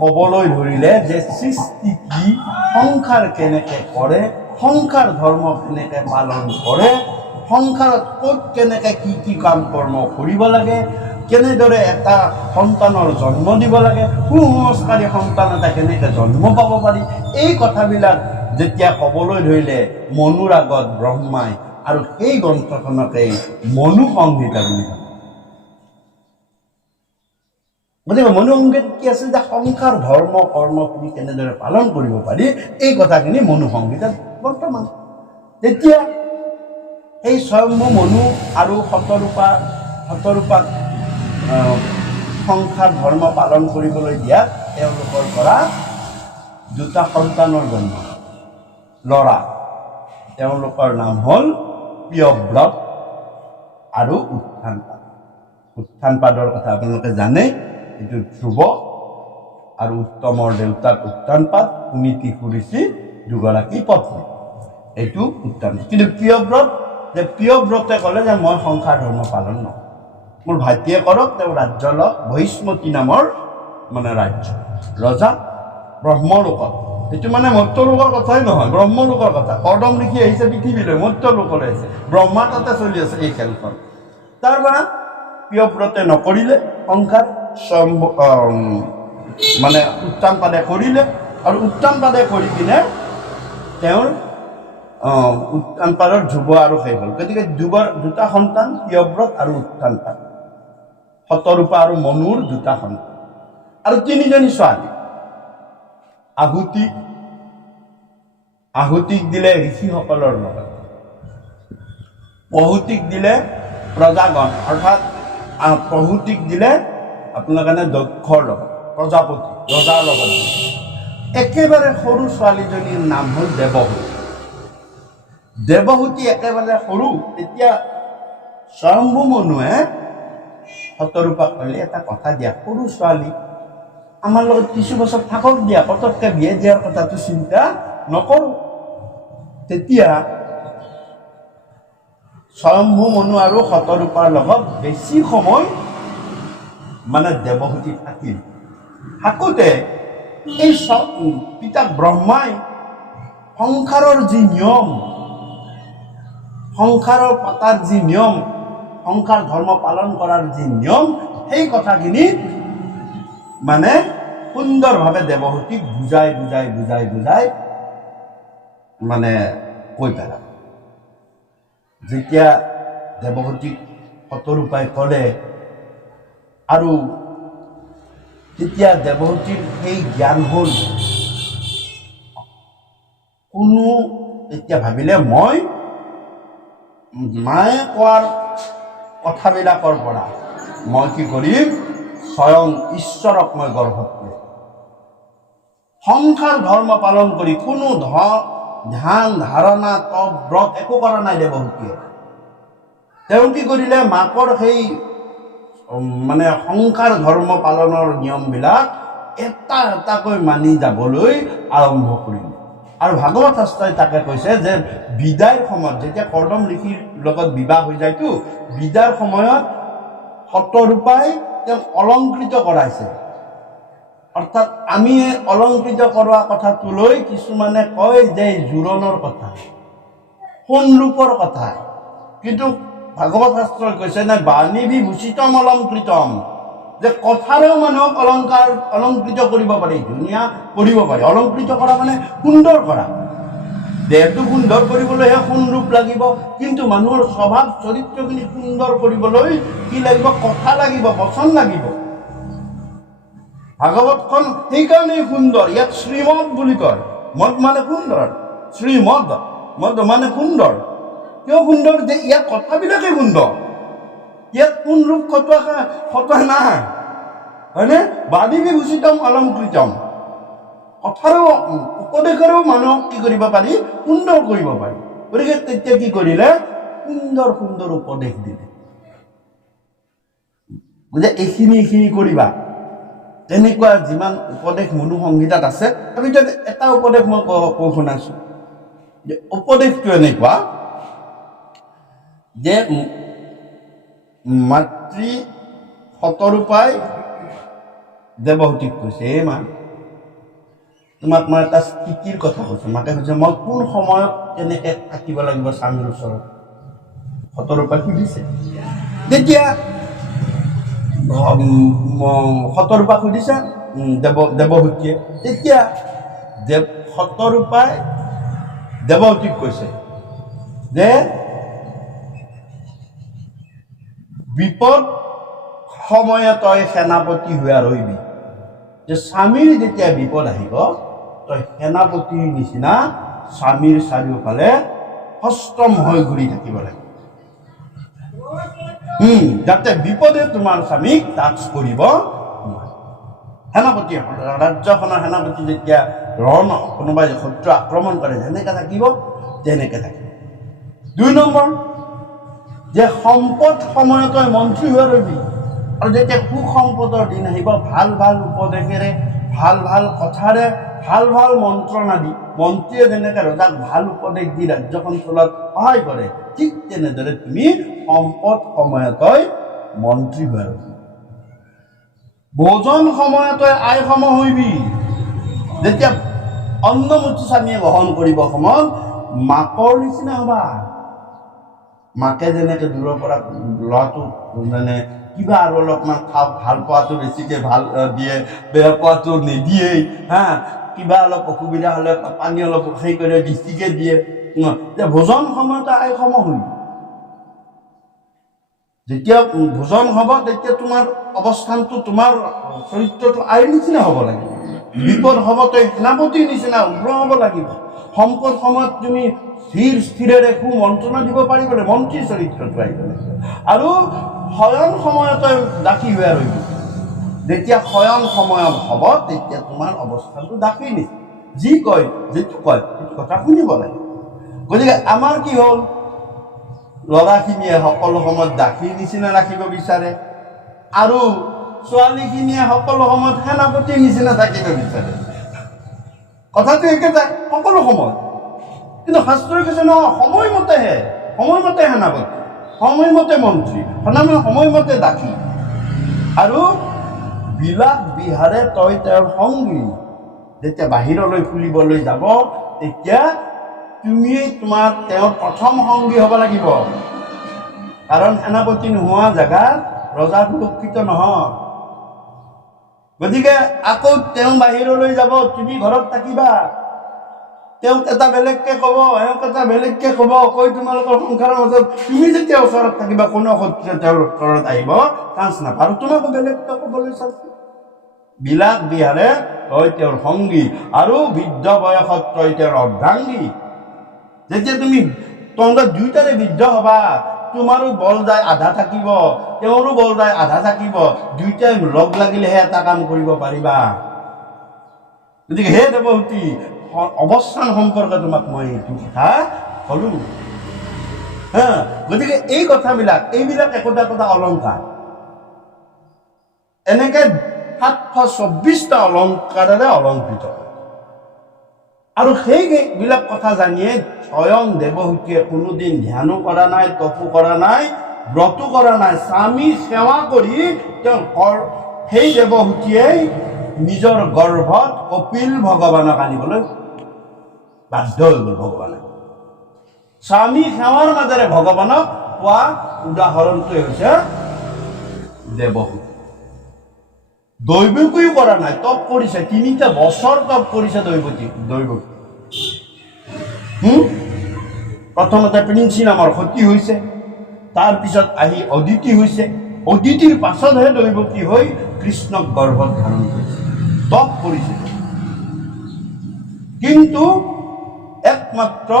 ক'বলৈ ধৰিলে যে সৃষ্টি কি, সংসাৰ কেনেকে কৰে, সংসাৰ ধৰ্ম কেনেকে পালন কৰে, সংসাৰত ক'ত কেনেকে কি কাম কৰ্ম কৰিব লাগে, কেনেদৰে এটা সন্তানৰ জন্ম দিব লাগে, সুসংস্কাৰী সন্তান এটা কেনেকে জন্ম পাব পাৰি, এই কথাবিলাক যেতিয়া ক'বলৈ ধৰিলে মনুৰ আগত ব্ৰহ্মাই, আৰু সেই গ্ৰন্থখনকেই মনু সংহিতা বুলি কয়। গতিকে মনু সংহিতাত কি আছে, যে সংসাৰ ধৰ্ম কৰ্মখিনি কেনেদৰে পালন কৰিব পাৰি, এই কথাখিনি মনু সংহিতাত বৰ্তমান। তেতিয়া এই স্বয়ম্ভু মনু আৰু শতৰূপাক সংসাৰ ধৰ্ম পালন কৰিবলৈ দিয়াত তেওঁলোকৰ পৰা 2টা সন্তানৰ জন্ম, ল'ৰা। তেওঁলোকৰ নাম হ'ল প্ৰিয়ব্ৰত আৰু উত্থানপাদ। উত্থানপাদৰ কথা আপোনালোকে জানে, এইটো ধ্ৰুৱ আৰু উত্তমৰ দেউতাক উত্থানপাদ, সুনীতি ঋষি 2গৰাকী পত্নী, এইটো উত্থানপাদ। কিন্তু প্ৰিয়ব্ৰতে ক'লে যে মই সংসাৰ ধৰ্ম পালন নকৰোঁ, মোৰ ভাইটিয়ে কৰক, তেওঁ ৰাজ্য লওক, বহিষ্মতী নামৰ মানে ৰাজ্য, ৰজা ব্ৰহ্মলোকত। এইটো মানে মৰ্ত্যলোকৰ কথাই নহয়, ব্ৰহ্মলোকৰ কথা। কদম ঋষি আহিছে পৃথিৱীলৈ, মৰ্ত্যলোকলৈ আহিছে, ব্ৰহ্মা তাতে চলি আছে এই খেলখন। তাৰ পৰা প্ৰিয়ব্ৰতে নকৰিলে সংসাৰ, মানে উত্থানপাদে কৰিলে, আৰু উত্থানপাদে কৰি কিনে তেওঁৰ উত্থানপাদৰ ধ্ৰুৱ আৰু শেষ হ'ল। গতিকে 2টা সন্তান, প্ৰিয়ব্ৰত আৰু উত্থানপাদ, শতৰূপা আৰু মনুৰ 2টা সন্তান, আৰু 3জনী ছোৱালী। আহুতিক দিলে ঋষিসকলৰ লগত, পহুতিক দিলে প্ৰজাগণ, অৰ্থাৎ পহুতিক দিলে আপোনাৰ কাৰণে দক্ষৰ লগত, প্ৰজাপতি ৰজাৰ লগত। একেবাৰে সৰু ছোৱালীজনীৰ নাম হ'ল দেৱহূতি একেবাৰে সৰু। তেতিয়া স্বয়ম্ভু মনুৱে শতৰূপাক ক'লে, এটা কথা দিয়া, সৰু ছোৱালী আমাৰ লগত কিছু বছৰ থাকক দিয়া, পতককে বিয়ে দিয়াৰ কথাটো চিন্তা নকৰোঁ। তেতিয়া স্বয়ম্ভু মনু আৰু শতৰূপাৰ লগত বেছি সময় মানে দেৱহূতি থাকিল। থাকোঁতে এই পিতা ব্ৰহ্মাই সংসাৰৰ যি নিয়ম, সংসাৰৰ পতাৰ যি নিয়ম, সংসাৰ ধৰ্ম পালন কৰাৰ যি নিয়ম, সেই কথাখিনি মানে সুন্দৰভাৱে দেৱহূতিক বুজাই বুজাই বুজাই বুজাই মানে কৈ পেলাব। যেতিয়া দেৱহূতিক শতৰূপাই ক'লে আৰু তেতিয়া দেৱহূতিৰ সেই জ্ঞান হ'ল, কোনো তেতিয়া ভাবিলে মই মায়ে কোৱাৰ কথাবিলাকৰ পৰা মই কি কৰিম, স্বয়ং ঈশ্বৰক মই গৰ্ভত লৈ সংসাৰ ধৰ্ম পালন কৰি কোনো ধ্যান ধাৰণা তপ ব্ৰত একো কৰা নাই দেৱহূতিয়ে। তেওঁ কি কৰিলে, মাকৰ সেই মানে সংসাৰ ধৰ্ম পালনৰ নিয়মবিলাক এটা এটাকৈ মানি যাবলৈ আৰম্ভ কৰিলে। আৰু ভাগৱত শাস্ত্ৰই তাকে কৈছে যে বিদায়ৰ সময়ত যেতিয়া কৰ্দম ঋষিৰ লগত বিবাহ হৈ যায়তো, বিদায়ৰ সময়ত শতৰূপাই তেওঁক অলংকৃত কৰাইছে। অৰ্থাৎ আমি অলংকৃত কৰোৱা কথাটো লৈ কিছুমানে কয় যে জোৰণৰ কথা, সোণৰূপৰ কথা, কিন্তু ভাগৱত শাস্ত্ৰই কৈছে নাই, বাণী বিভূষিতম অলংকৃতম, যে কথাৰেও মানুহক অলংকৃত কৰিব পাৰি, ধুনীয়া কৰিব পাৰি। অলংকৃত কৰা মানে সুন্দৰ কৰা। দেহটো সুন্দৰ কৰিবলৈহে সোণৰূপ লাগিব, কিন্তু মানুহৰ স্বভাৱ চৰিত্ৰখিনি সুন্দৰ কৰিবলৈ কি লাগিব, কথা লাগিব, বচন লাগিব। ভাগৱতখন সেইকাৰণেই সুন্দৰ। ইয়াত শ্ৰীমদ বুলি কয়, মদ মানে সুন্দৰ, শ্ৰীমদ মদ মানে সুন্দৰ। কিয় সুন্দৰ, যে ইয়াত কথাবিলাকেই সুন্দৰ, ইয়াত সোণৰূপ খটোৱা নাই, হয়নে? বাণী বিভূষিতম অলংকৃতম, কথাৰো উপদেশেৰেও মানুহক কি কৰিব পাৰি, সুন্দৰ কৰিব পাৰি। গতিকে তেতিয়া কি কৰিলে, সুন্দৰ সুন্দৰ উপদেশ দিলে, যে এইখিনি কৰিবা। তেনেকুৱা যিমান উপদেশ মনু সংহিতাত আছে, তাৰ ভিতৰত এটা উপদেশ মই কৈ শুনাইছো, যে উপদেশটো এনেকুৱা যে মাতৃ শতৰূপাই দেৱহূতিক কৈছে, এই মা তোমাক মই এটা স্থিতিৰ কথা কৈছো। মাকে কৈছে মই কোন সময়ত কেনেকে থাকিব লাগিব স্বামীৰ ওচৰত। শতৰূপাই সুধিছে, তেতিয়া শতৰূপাক সুধিছে দেৱহূতিয়ে, তেতিয়া শতৰূপাই দেৱহূতিক কৈছে যে বিপদ সময়ে তই সেনাপতি হৈ ৰহিবি। যে স্বামীৰ যেতিয়া বিপদ আহিব, তই সেনাপতিৰ নিচিনা স্বামীৰ চাৰিওফালে সষ্টম হৈ ঘূৰি থাকিব লাগিব, যাতে বিপদে তোমাৰ স্বামীক টাচ কৰিব নোৱাৰে। সেনাপতি, ৰাজ্যখনৰ সেনাপতি যেতিয়া কোনোবাই শত্ৰু আক্ৰমণ কৰে যেনেকৈ থাকিব তেনেকৈ থাকিব। 2 নম্বৰ, যে সম্পদ সময়ত তই মন্ত্ৰী হৈ ৰবি, আৰু যেতিয়া সুসম্পদৰ দিন আহিব, ভাল ভাল উপদেশেৰে, ভাল ভাল কথাৰে, ভাল ভাল মন্ত্ৰণা দি, মন্ত্ৰীয়ে যেনেকৈ ৰজাক ভাল উপদেশ দি ৰাজ্যখন চলোৱাত সহায় কৰে, ঠিক তেনেদৰে তুমি সম্পদ সময়ত মন্ত্ৰী হৈ ৰবি। ভোজন সময়ত আই সম হৈবি, যেতিয়া অন্নমুঠি স্বামীয়ে গ্ৰহণ কৰিব সময়ত মাকৰ নিচিনা হবা। মাকে যেনেকৈ দূৰৰ পৰা ল'ৰাটো মানে কিবা আৰু অলপমান ভাল পোৱাটো বেছিকৈ ভাল দিয়ে, বেয়া পোৱাটো নিদিয়েই, কিবা অলপ অসুবিধা হ'লে পানী অলপ সেই কৰি বেছিকৈ দিয়ে। যে ভোজন সময়ত আই সম হৈবি, যেতিয়া ভোজন হ'ব তেতিয়া তোমাৰ অৱস্থানটো, তোমাৰ চৰিত্ৰটো আইৰ নিচিনা হ'ব লাগিব। বিপদ হ'ব তই সেনাপতিৰ নিচিনা উগ্ৰ হ'ব লাগিব। সম্পদ সময়ত তুমি স্থিৰেৰে মন্ত্ৰণা দিব পাৰিবলৈ মন্ত্ৰীৰ চৰিত্ৰটো আহিব লাগিব। আৰু শয়ন সময়ত দাসী হৈ ৰহিব, যেতিয়া শয়ন সময়ত হ'ব তেতিয়া তোমাৰ অৱস্থানটো দাসীৰ নিচিনা, যি কয় যিটো কয় সেইটো কথা শুনিব লাগে। গতিকে আমাৰ কি হ'ল, ল'ৰাখিনিয়ে সকলো সময়ত দাসীৰ নিচিনা ৰাখিব বিচাৰে, আৰু ছোৱালীখিনিয়ে সকলো সময়ত সেনাপতিৰ নিচিনা থাকিব বিচাৰে। কথাটো একেটাই সকলো সময়ত, কিন্তু শাস্ত্ৰই কৈছে নহয়, সময়মতেহে, সময়মতে সেনাপতি, সময়মতে মন্ত্ৰী, সময়মতে দাসী। আৰু বিলাস বিহাৰে তই তেওঁৰ সংগী, যেতিয়া বাহিৰলৈ ফুৰিবলৈ যাব তেতিয়া তুমি তেওঁৰ প্ৰথম সংগী হ'ব লাগিব। কাৰণ সেনাপতি নোহোৱা জেগাত ৰজা সুৰক্ষিত নহয়। গতিকে আকৌ তেওঁ বাহিৰলৈ যাব, তুমি ঘৰত থাকিবা। তেওঁক এটা বেলেগকে ক'ব, এওঁক এটা বেলেগকে ক'ব, কৈ তোমালোকৰ সংসাৰৰ মাজত তুমি যেতিয়া ওচৰত থাকিবা কোনো শত্ৰুৱে তেওঁৰ ওচৰত আহিব চান্স নাপায়। আৰু তোমাকো বেলেগকে ক'বলৈ চান্স নাপায়। বিলাস বিহাৰে তই তেওঁৰ সংগী আৰু বৃদ্ধ বয়সত তই তেওঁৰ অৰ্ধাংগী। যেতিয়া তুমি তহঁতৰ দুয়োটাৰে বৃদ্ধ হবা, তোমাৰো বল যায় আধা থাকিব, তেওঁৰো বল যায় আধা থাকিব, দুয়োটাই লগ লাগিলেহে এটা কাম কৰিব পাৰিবা। গতিকে হে দেৱহূতি, অৱস্থান সম্পৰ্কে তোমাক মই এইটো কথা কলো। গতিকে এই কথাবিলাক, এইবিলাক একোটা একোটা অলংকাৰ। এনেকে 724টা অলংকাৰেৰে অলংকৃত। আৰু সেইবিলাক কথা জানিয়ে স্বয়ং দেৱহূতিয়ে কোনোদিন ধ্যানো কৰা নাই, তপো কৰা নাই, ব্ৰতো কৰা নাই। স্বামী সেৱা কৰি তেওঁ সেই দেৱহূতিয়ে নিজৰ গৰ্ভত কপিল ভগৱানক আনিবলৈ বাধ্য হৈ গ'ল। ভগৱানে স্বামী সেৱাৰ মাজেৰে ভগৱানক পোৱা উদাহৰণটোৱে হৈছে দেৱহূতি। দৈৱকীও কৰা নাই, তপ কৰিছে, 3টা বছৰ তপ কৰিছে দৈৱকী। প্ৰথমতে প্ৰিন্সি নামৰ সতী হৈছে, তাৰপিছত আহি অদিতি হৈছে, অদিতিৰ পাছতহে দৈৱকী হৈ কৃষ্ণক গৰ্ভত ধাৰণ কৰিছে, তপ কৰিছে। কিন্তু একমাত্ৰ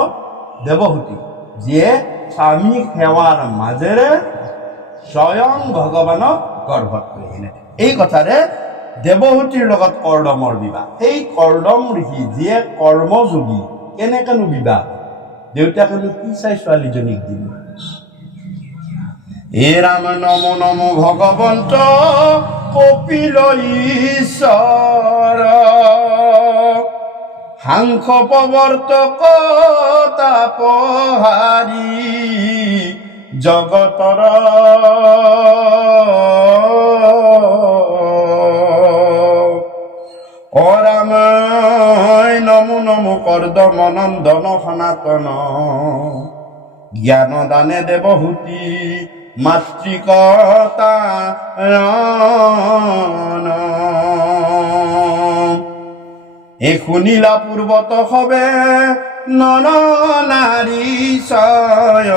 দেৱহূতি যিয়ে স্বামী সেৱাৰ মাজেৰে স্বয়ং ভগৱানক গৰ্ভত লৈ আহিলে। এই কথাৰে দেৱহূতিৰ লগত কৰ্দমৰ বিবাহ। সেই কৰ্দম ঋষি যিয়ে কৰ্মযোগী, কেনেকেনো বিবাহ? দেউতাকেনো কি চাই ছোৱালীজনীক দিম? হে ৰাম নম নম ভগৱন্ত কপিল ঈশ্বৰ, সাংখ প্ৰৱৰ্তক তাপহাৰী, জগতৰ অৰাম নমো নমো কৰ্দম নন্দন সনাতন, জ্ঞান দানে দেৱহূতি মাতৃকতা। এ শুনিলা পূৰ্বত হবে নৰ নাৰী ছয়,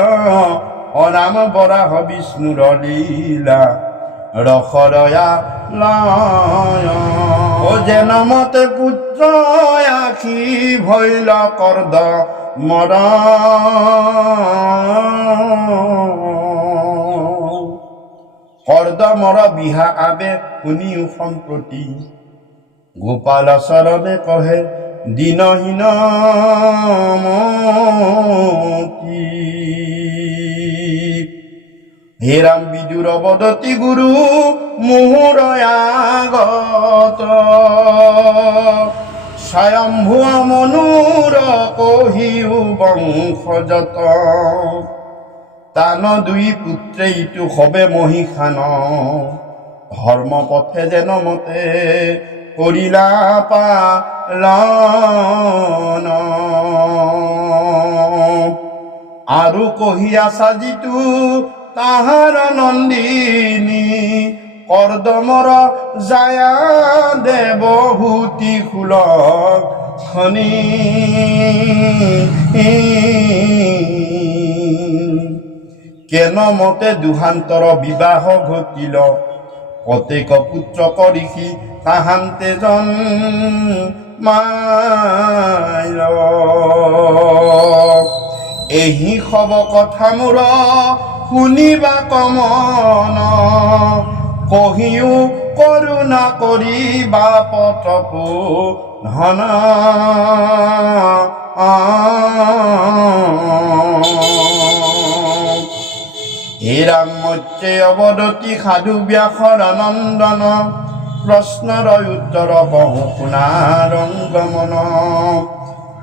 অৰাম বৰাহ বিষ্ণুৰ লীলা ৰসৰয়া লয়। ও যেন মতে পুত্ৰ আখি ভৈল কৰ্দ মৰ, কৰ্দমৰ বিহা আবে শুনিও সম্প্ৰতি, গোপাল চৰণে কহে দিনহীন মতি। হে ৰাম বিদুৰ বদতি গুৰু মোহৰ আগত, স্বয়ম্ভু মনুৰ কহিও বংশজত, তান দুই পুত্ৰে ইটো হবে মহিষান, ধৰ্ম পথে যেন মতে কৰিলা পালন। আৰু কহিয়া সাজিতো তাহাৰ নন্দিনী, কৰ্দমৰ জায়া দেৱহূতি সুলভ খনি। কেন মতে দুহান্তৰ বিবাহ ঘটিল, কতেক পুত্ৰক ঋষি তাহান্তে জন্মাইল। এহি সব কথা মোৰ শুনিবা কমন, কহিও করুণা করিবা পথপু ধন হীরাম মধ্যে অবদতি সাধু ব্যাসর নন্দন প্রশ্নর উত্তর বহু পুনারঙ্গমন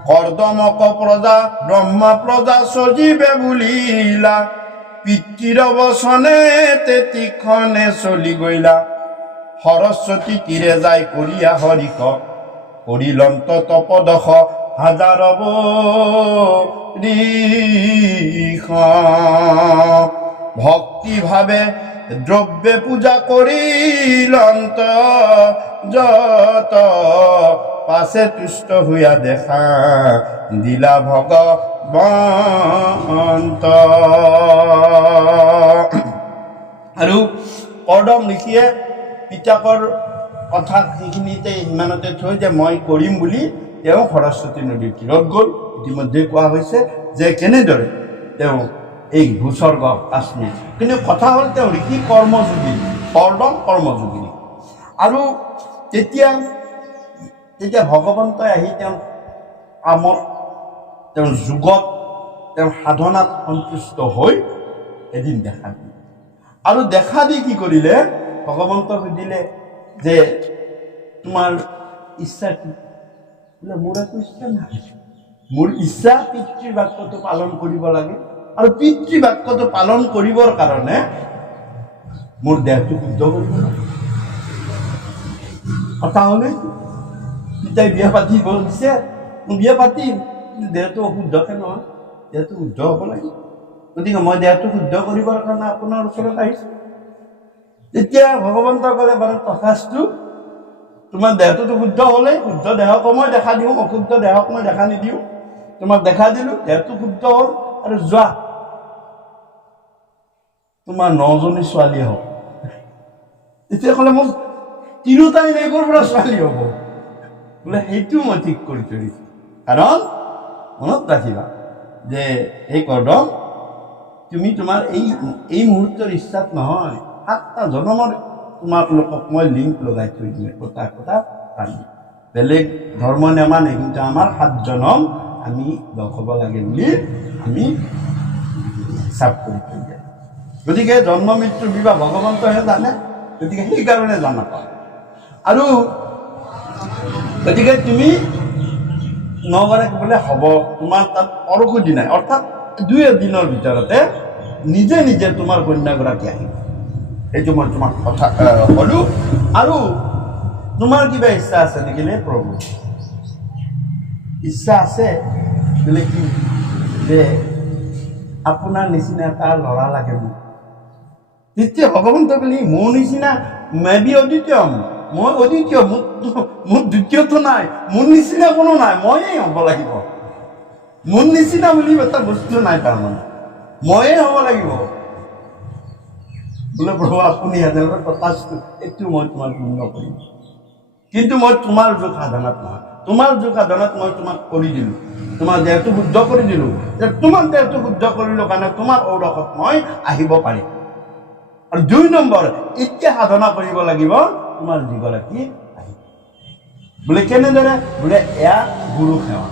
কর্দমক প্রজা ব্রহ্মা প্রজা সজীবে বুলিলা পিতৃর বসনে তেতিক্ষণে চলি গইলা সরস্বতী তীরে যাই করিয়া হরিক করিলন্ত তপদশ হাজার বরিষ ভক্তি ভাবে দ্রব্যে পূজা করিলন্ত যত পাছে তুষ্ট হইয়া দেখা দিলা ভগবন্ত। আৰু কৰ্দম ঋষিয়ে পিতাকৰ কথা সেইখিনিতে ইমানতে থৈ যে মই কৰিম বুলি তেওঁ সৰস্বতী নদীৰ তীৰত গ'ল। ইতিমধ্যে কোৱা হৈছে যে কেনেদৰে তেওঁ এই ভূস্বৰ্গ কাশ্মীৰ, কিন্তু কথা হ'ল তেওঁ ঋষি কৰ্মযোগী, কৰ্দম কৰ্মযোগী। আৰু তেতিয়া ভগৱন্তই আহি তেওঁৰ কামত, তেওঁৰ যুগত, তেওঁৰ সাধনাত সন্তুষ্ট হৈ এদিন দেখা দিলে। আৰু দেখা দি কি কৰিলে, ভগৱন্তক সুধিলে যে তোমাৰ ইচ্ছা কি? বোলে মোৰ একো ইচ্ছা নাই, মোৰ ইচ্ছা পিতৃ বাক্যটো পালন কৰিব লাগে, আৰু পিতৃ বাক্যটো পালন কৰিবৰ কাৰণে মোৰ দেহটো শুদ্ধ কৰিব লাগে। কথা হ'লে পিতাই বিয়া পাতিব দিছে, মই বিয়া পাতিম, কিন্তু দেহটো অশুদ্ধকে নহয়, দেহটো শুদ্ধ হ'ব লাগে। গতিকে মই দেহটো শুদ্ধ কৰিবৰ কাৰণে আপোনাৰ ওচৰত আহিছোঁ। তেতিয়া ভগৱন্তই ক'লে বাৰু তথাস্তু, তোমাৰ দেহটোতো শুদ্ধ হ'লেই, শুদ্ধ দেহক মই দেখা দিওঁ, অশুদ্ধ দেহক মই দেখা নিদিওঁ। তোমাক দেখা দিলোঁ, দেহটো শুদ্ধ হ'ল, আৰু যোৱা তোমাৰ 9জনী ছোৱালী হওক। তেতিয়া ক'লে মোৰ তিৰোতাই নাই, ক'ৰ পৰা ছোৱালী হ'ব? বোলে সেইটো মই ঠিক কৰি থৈ দিছোঁ। কাৰণ মনত ৰাখিবা যে এই কৰ্দম, তুমি তোমাৰ এই মুহূৰ্তৰ ইচ্ছাত নহয়, 7টা জনমৰ তোমালোকক মই লিংক লগাই থৈ দিম, কথা পানী। বেলেগ ধৰ্ম নেমানে, কিন্তু আমাৰ 7 জনম আমি লগ হ'ব লাগে বুলি আমি হিচাপ কৰি থৈ দিয়া। গতিকে জন্ম মৃত্যুৰ বিবাহ ভগৱন্তহে জানে, গতিকে সেইকাৰণে জানা পাওঁ। আৰু গতিকে তুমি 9গৰাকী বোলে হ'ব, তোমাৰ তাত অৰসুধি নাই, অৰ্থাৎ 2 দিনৰ ভিতৰতে নিজে নিজে তোমাৰ কন্যাগৰাকী আহিব। এইটো মই তোমাক কথা ক'লোঁ। আৰু তোমাৰ কিবা ইচ্ছা আছে নেকি? প্ৰভু ইচ্ছা আছে বোলে কি, যে আপোনাৰ নিচিনা এটা ল'ৰা লাগে মোক। তেতিয়া ভগৱন্ত বুলি মোৰ নিচিনা মেবি অদ্বিতীয়, মই অদ্বিতীয়, মোৰ দ্বিতীয়টো নাই, মোৰ নিচিনা কোনো নাই, ময়েই হ'ব লাগিব। মোৰ নিচিনা বুলি এটা বস্তু নাই, তাৰমানে ময়েই হ'ব লাগিব। বোলে প্ৰভু আপুনি এনেকৈ তথাস্তু, এইটো মই তোমাৰ পূৰ্ণ কৰিম, কিন্তু মই তোমাৰ যোগ সাধনাত নহয়। তোমাৰ যোগ সাধনাত মই তোমাক কৰি দিলোঁ, তোমাৰ দেহটো শুদ্ধ কৰি দিলোঁ, যে তোমাৰ দেহটো শুদ্ধ কৰিলোঁ কাৰণে তোমাৰ ঔৰসত মই আহিব পাৰিম। আৰু 2 নম্বৰ, এতিয়া সাধনা কৰিব লাগিব তোমাৰ যিগৰাকী আহিব। বোলে কেনেদৰে? বোলে এয়া গুৰু সেৱা,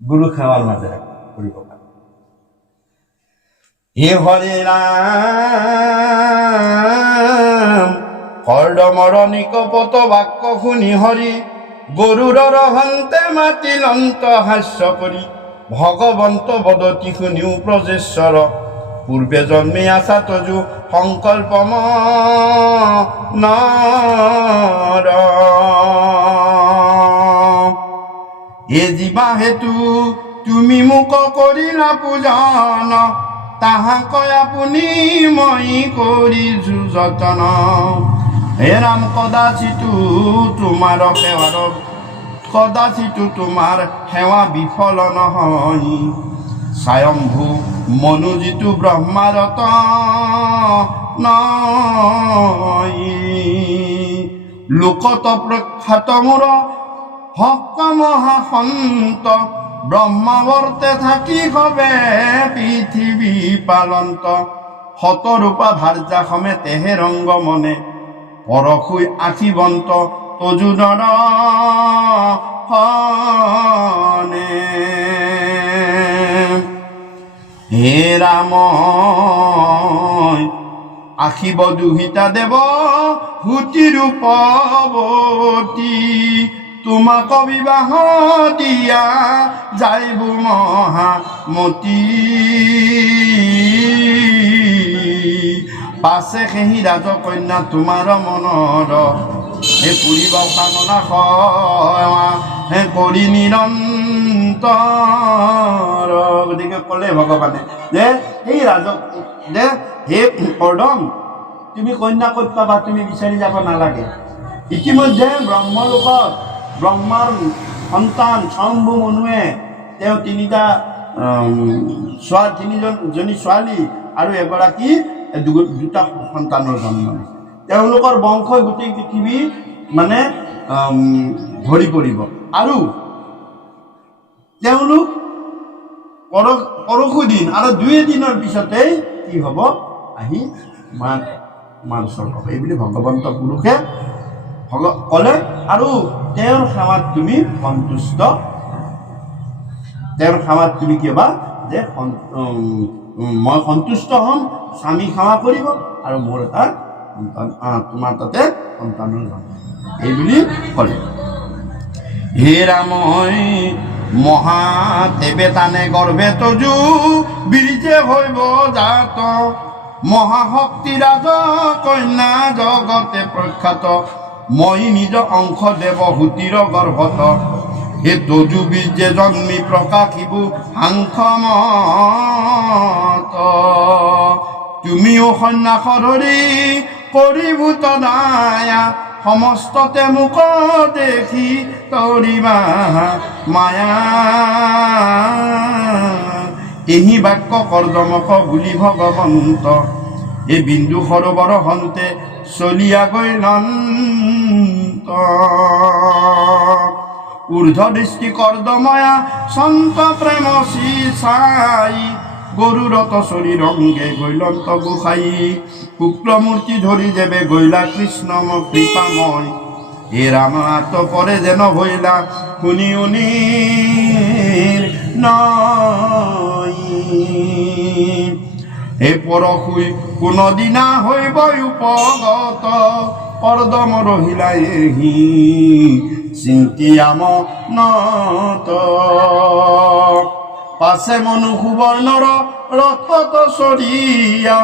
গুৰু সেৱাৰ মাজেৰে কৰিব পাৰে। হে হৰি ৰাম কৰ্দমৰ নিকপত বাক্য শুনি হৰি গৰুৰৰ হন্তে মাতিলন্ত হাস্য কৰি ভগৱন্ত বদতি শুনিও প্ৰজেশ্বৰ পূৰ্বে জন্মে আছা তজু সংকল্প নৰ এ জীৱা হেতু তুমি মোক কৰিলা পূজন তাহাকৈ আপুনি মই কৰিছো যতন হে ৰাম কদাচিতো তোমাৰ সেৱাৰ কদাচিতো তোমাৰ সেৱা বিফল নহয় স্বয়ম্ভু মনুজিতো ব্ৰহ্মাৰত লোকত প্ৰখ্যাত মোৰ ভক্ত মহাসন্ত ব্ৰহ্মাৱৰ্তে থাকি হবে পৃথিৱী পালন্ত শতৰূপা ভাৰ্যা সমেতেহে ৰংগ মনে পৰশুই আশীবন্ত তজুদৰ হে ৰাম আশীব দুহিতা দেৱ হুতি ৰূপৱতী তোমাক বিবাহ দিয়া যাইব মহামতী পাছে সেই ৰাজকন্যা তোমাৰ মনৰ হে পুৰিব কামনা সেৱা হে কৰি নিৰন্তৰ গতিকে ক'লে ভগৱানে যে সেই ৰাজক যে হে কৰ্দম তুমি কন্যা ক'ত পাবা, তুমি বিচাৰি যাব নালাগে। ইতিমধ্যে ব্ৰহ্মলোকত ব্ৰহ্মাৰ সন্তান স্বয়ম্ভু মনুৱে তেওঁ তিনিজনী ছোৱালী আৰু এগৰাকী দুটা সন্তানৰ জন্ম দিছে। তেওঁলোকৰ বংশই গোটেই পৃথিৱী মানে ভৰি পৰিব। আৰু তেওঁলোক পৰশু দিন আৰু 2 দিনৰ পিছতেই কি হ'ব, আহি মাৰ ওচৰ পাব। এই বুলি ভগৱন্ত পুৰুষে ক'লে। আৰু তেওঁৰ সেৱাত তুমি সন্তুষ্ট, তেওঁৰ সেৱাত তুমি কি হ'বা, যে মই সন্তুষ্ট হ'ম, স্বামী সেৱা কৰিব আৰু মোৰ এটা সন্তান, তোমাৰ তাতে সন্তানৰ জন্ম, এই বুলি ক'লে। হে ৰামই মহাদেৱে তানে গৰ্ভে তজু বীৰ্যে হৈব জাত, মহাশক্তি ৰাজ কন্যা জগতে প্ৰখ্যাত, মই নিজ অংশ দেৱহূতিৰ গৰ্ভত, হে তজু বীৰ্যে জন্মি প্ৰকাশিব সাংখ্যমত, তুমিও সন্ন্যাসধৰি কৰিভূত দায়া, সমস্ততে মুখ দেখি তৰিবা মায়া, এহি বাক্য কৰ্দমক বুলি ভগৱন্ত, এই বিন্দু সৰোবৰ হন্তে চলিয়া গৈলন্ত, ঊৰ্ধ্ব দৃষ্টি কৰ্দময়া সন্ত প্ৰেম চাই, গৰুৰত চৰি ৰংগে গৈলন্ত গোসাই, শুক্লমূৰ্তি ধৰি যেবে গৈলা কৃষ্ণ কৃপাময়, এ ৰাম আত পৰে যেন হইলা শুনি উনিৰ নয়, হে পৰশুই কোনদিনা হৈব উপগত, কৰ্দম ৰহিলা এহি চিন্তিয়া মনত, পাছে মনু সুবৰ্ণৰ ৰথত চৰিয়া,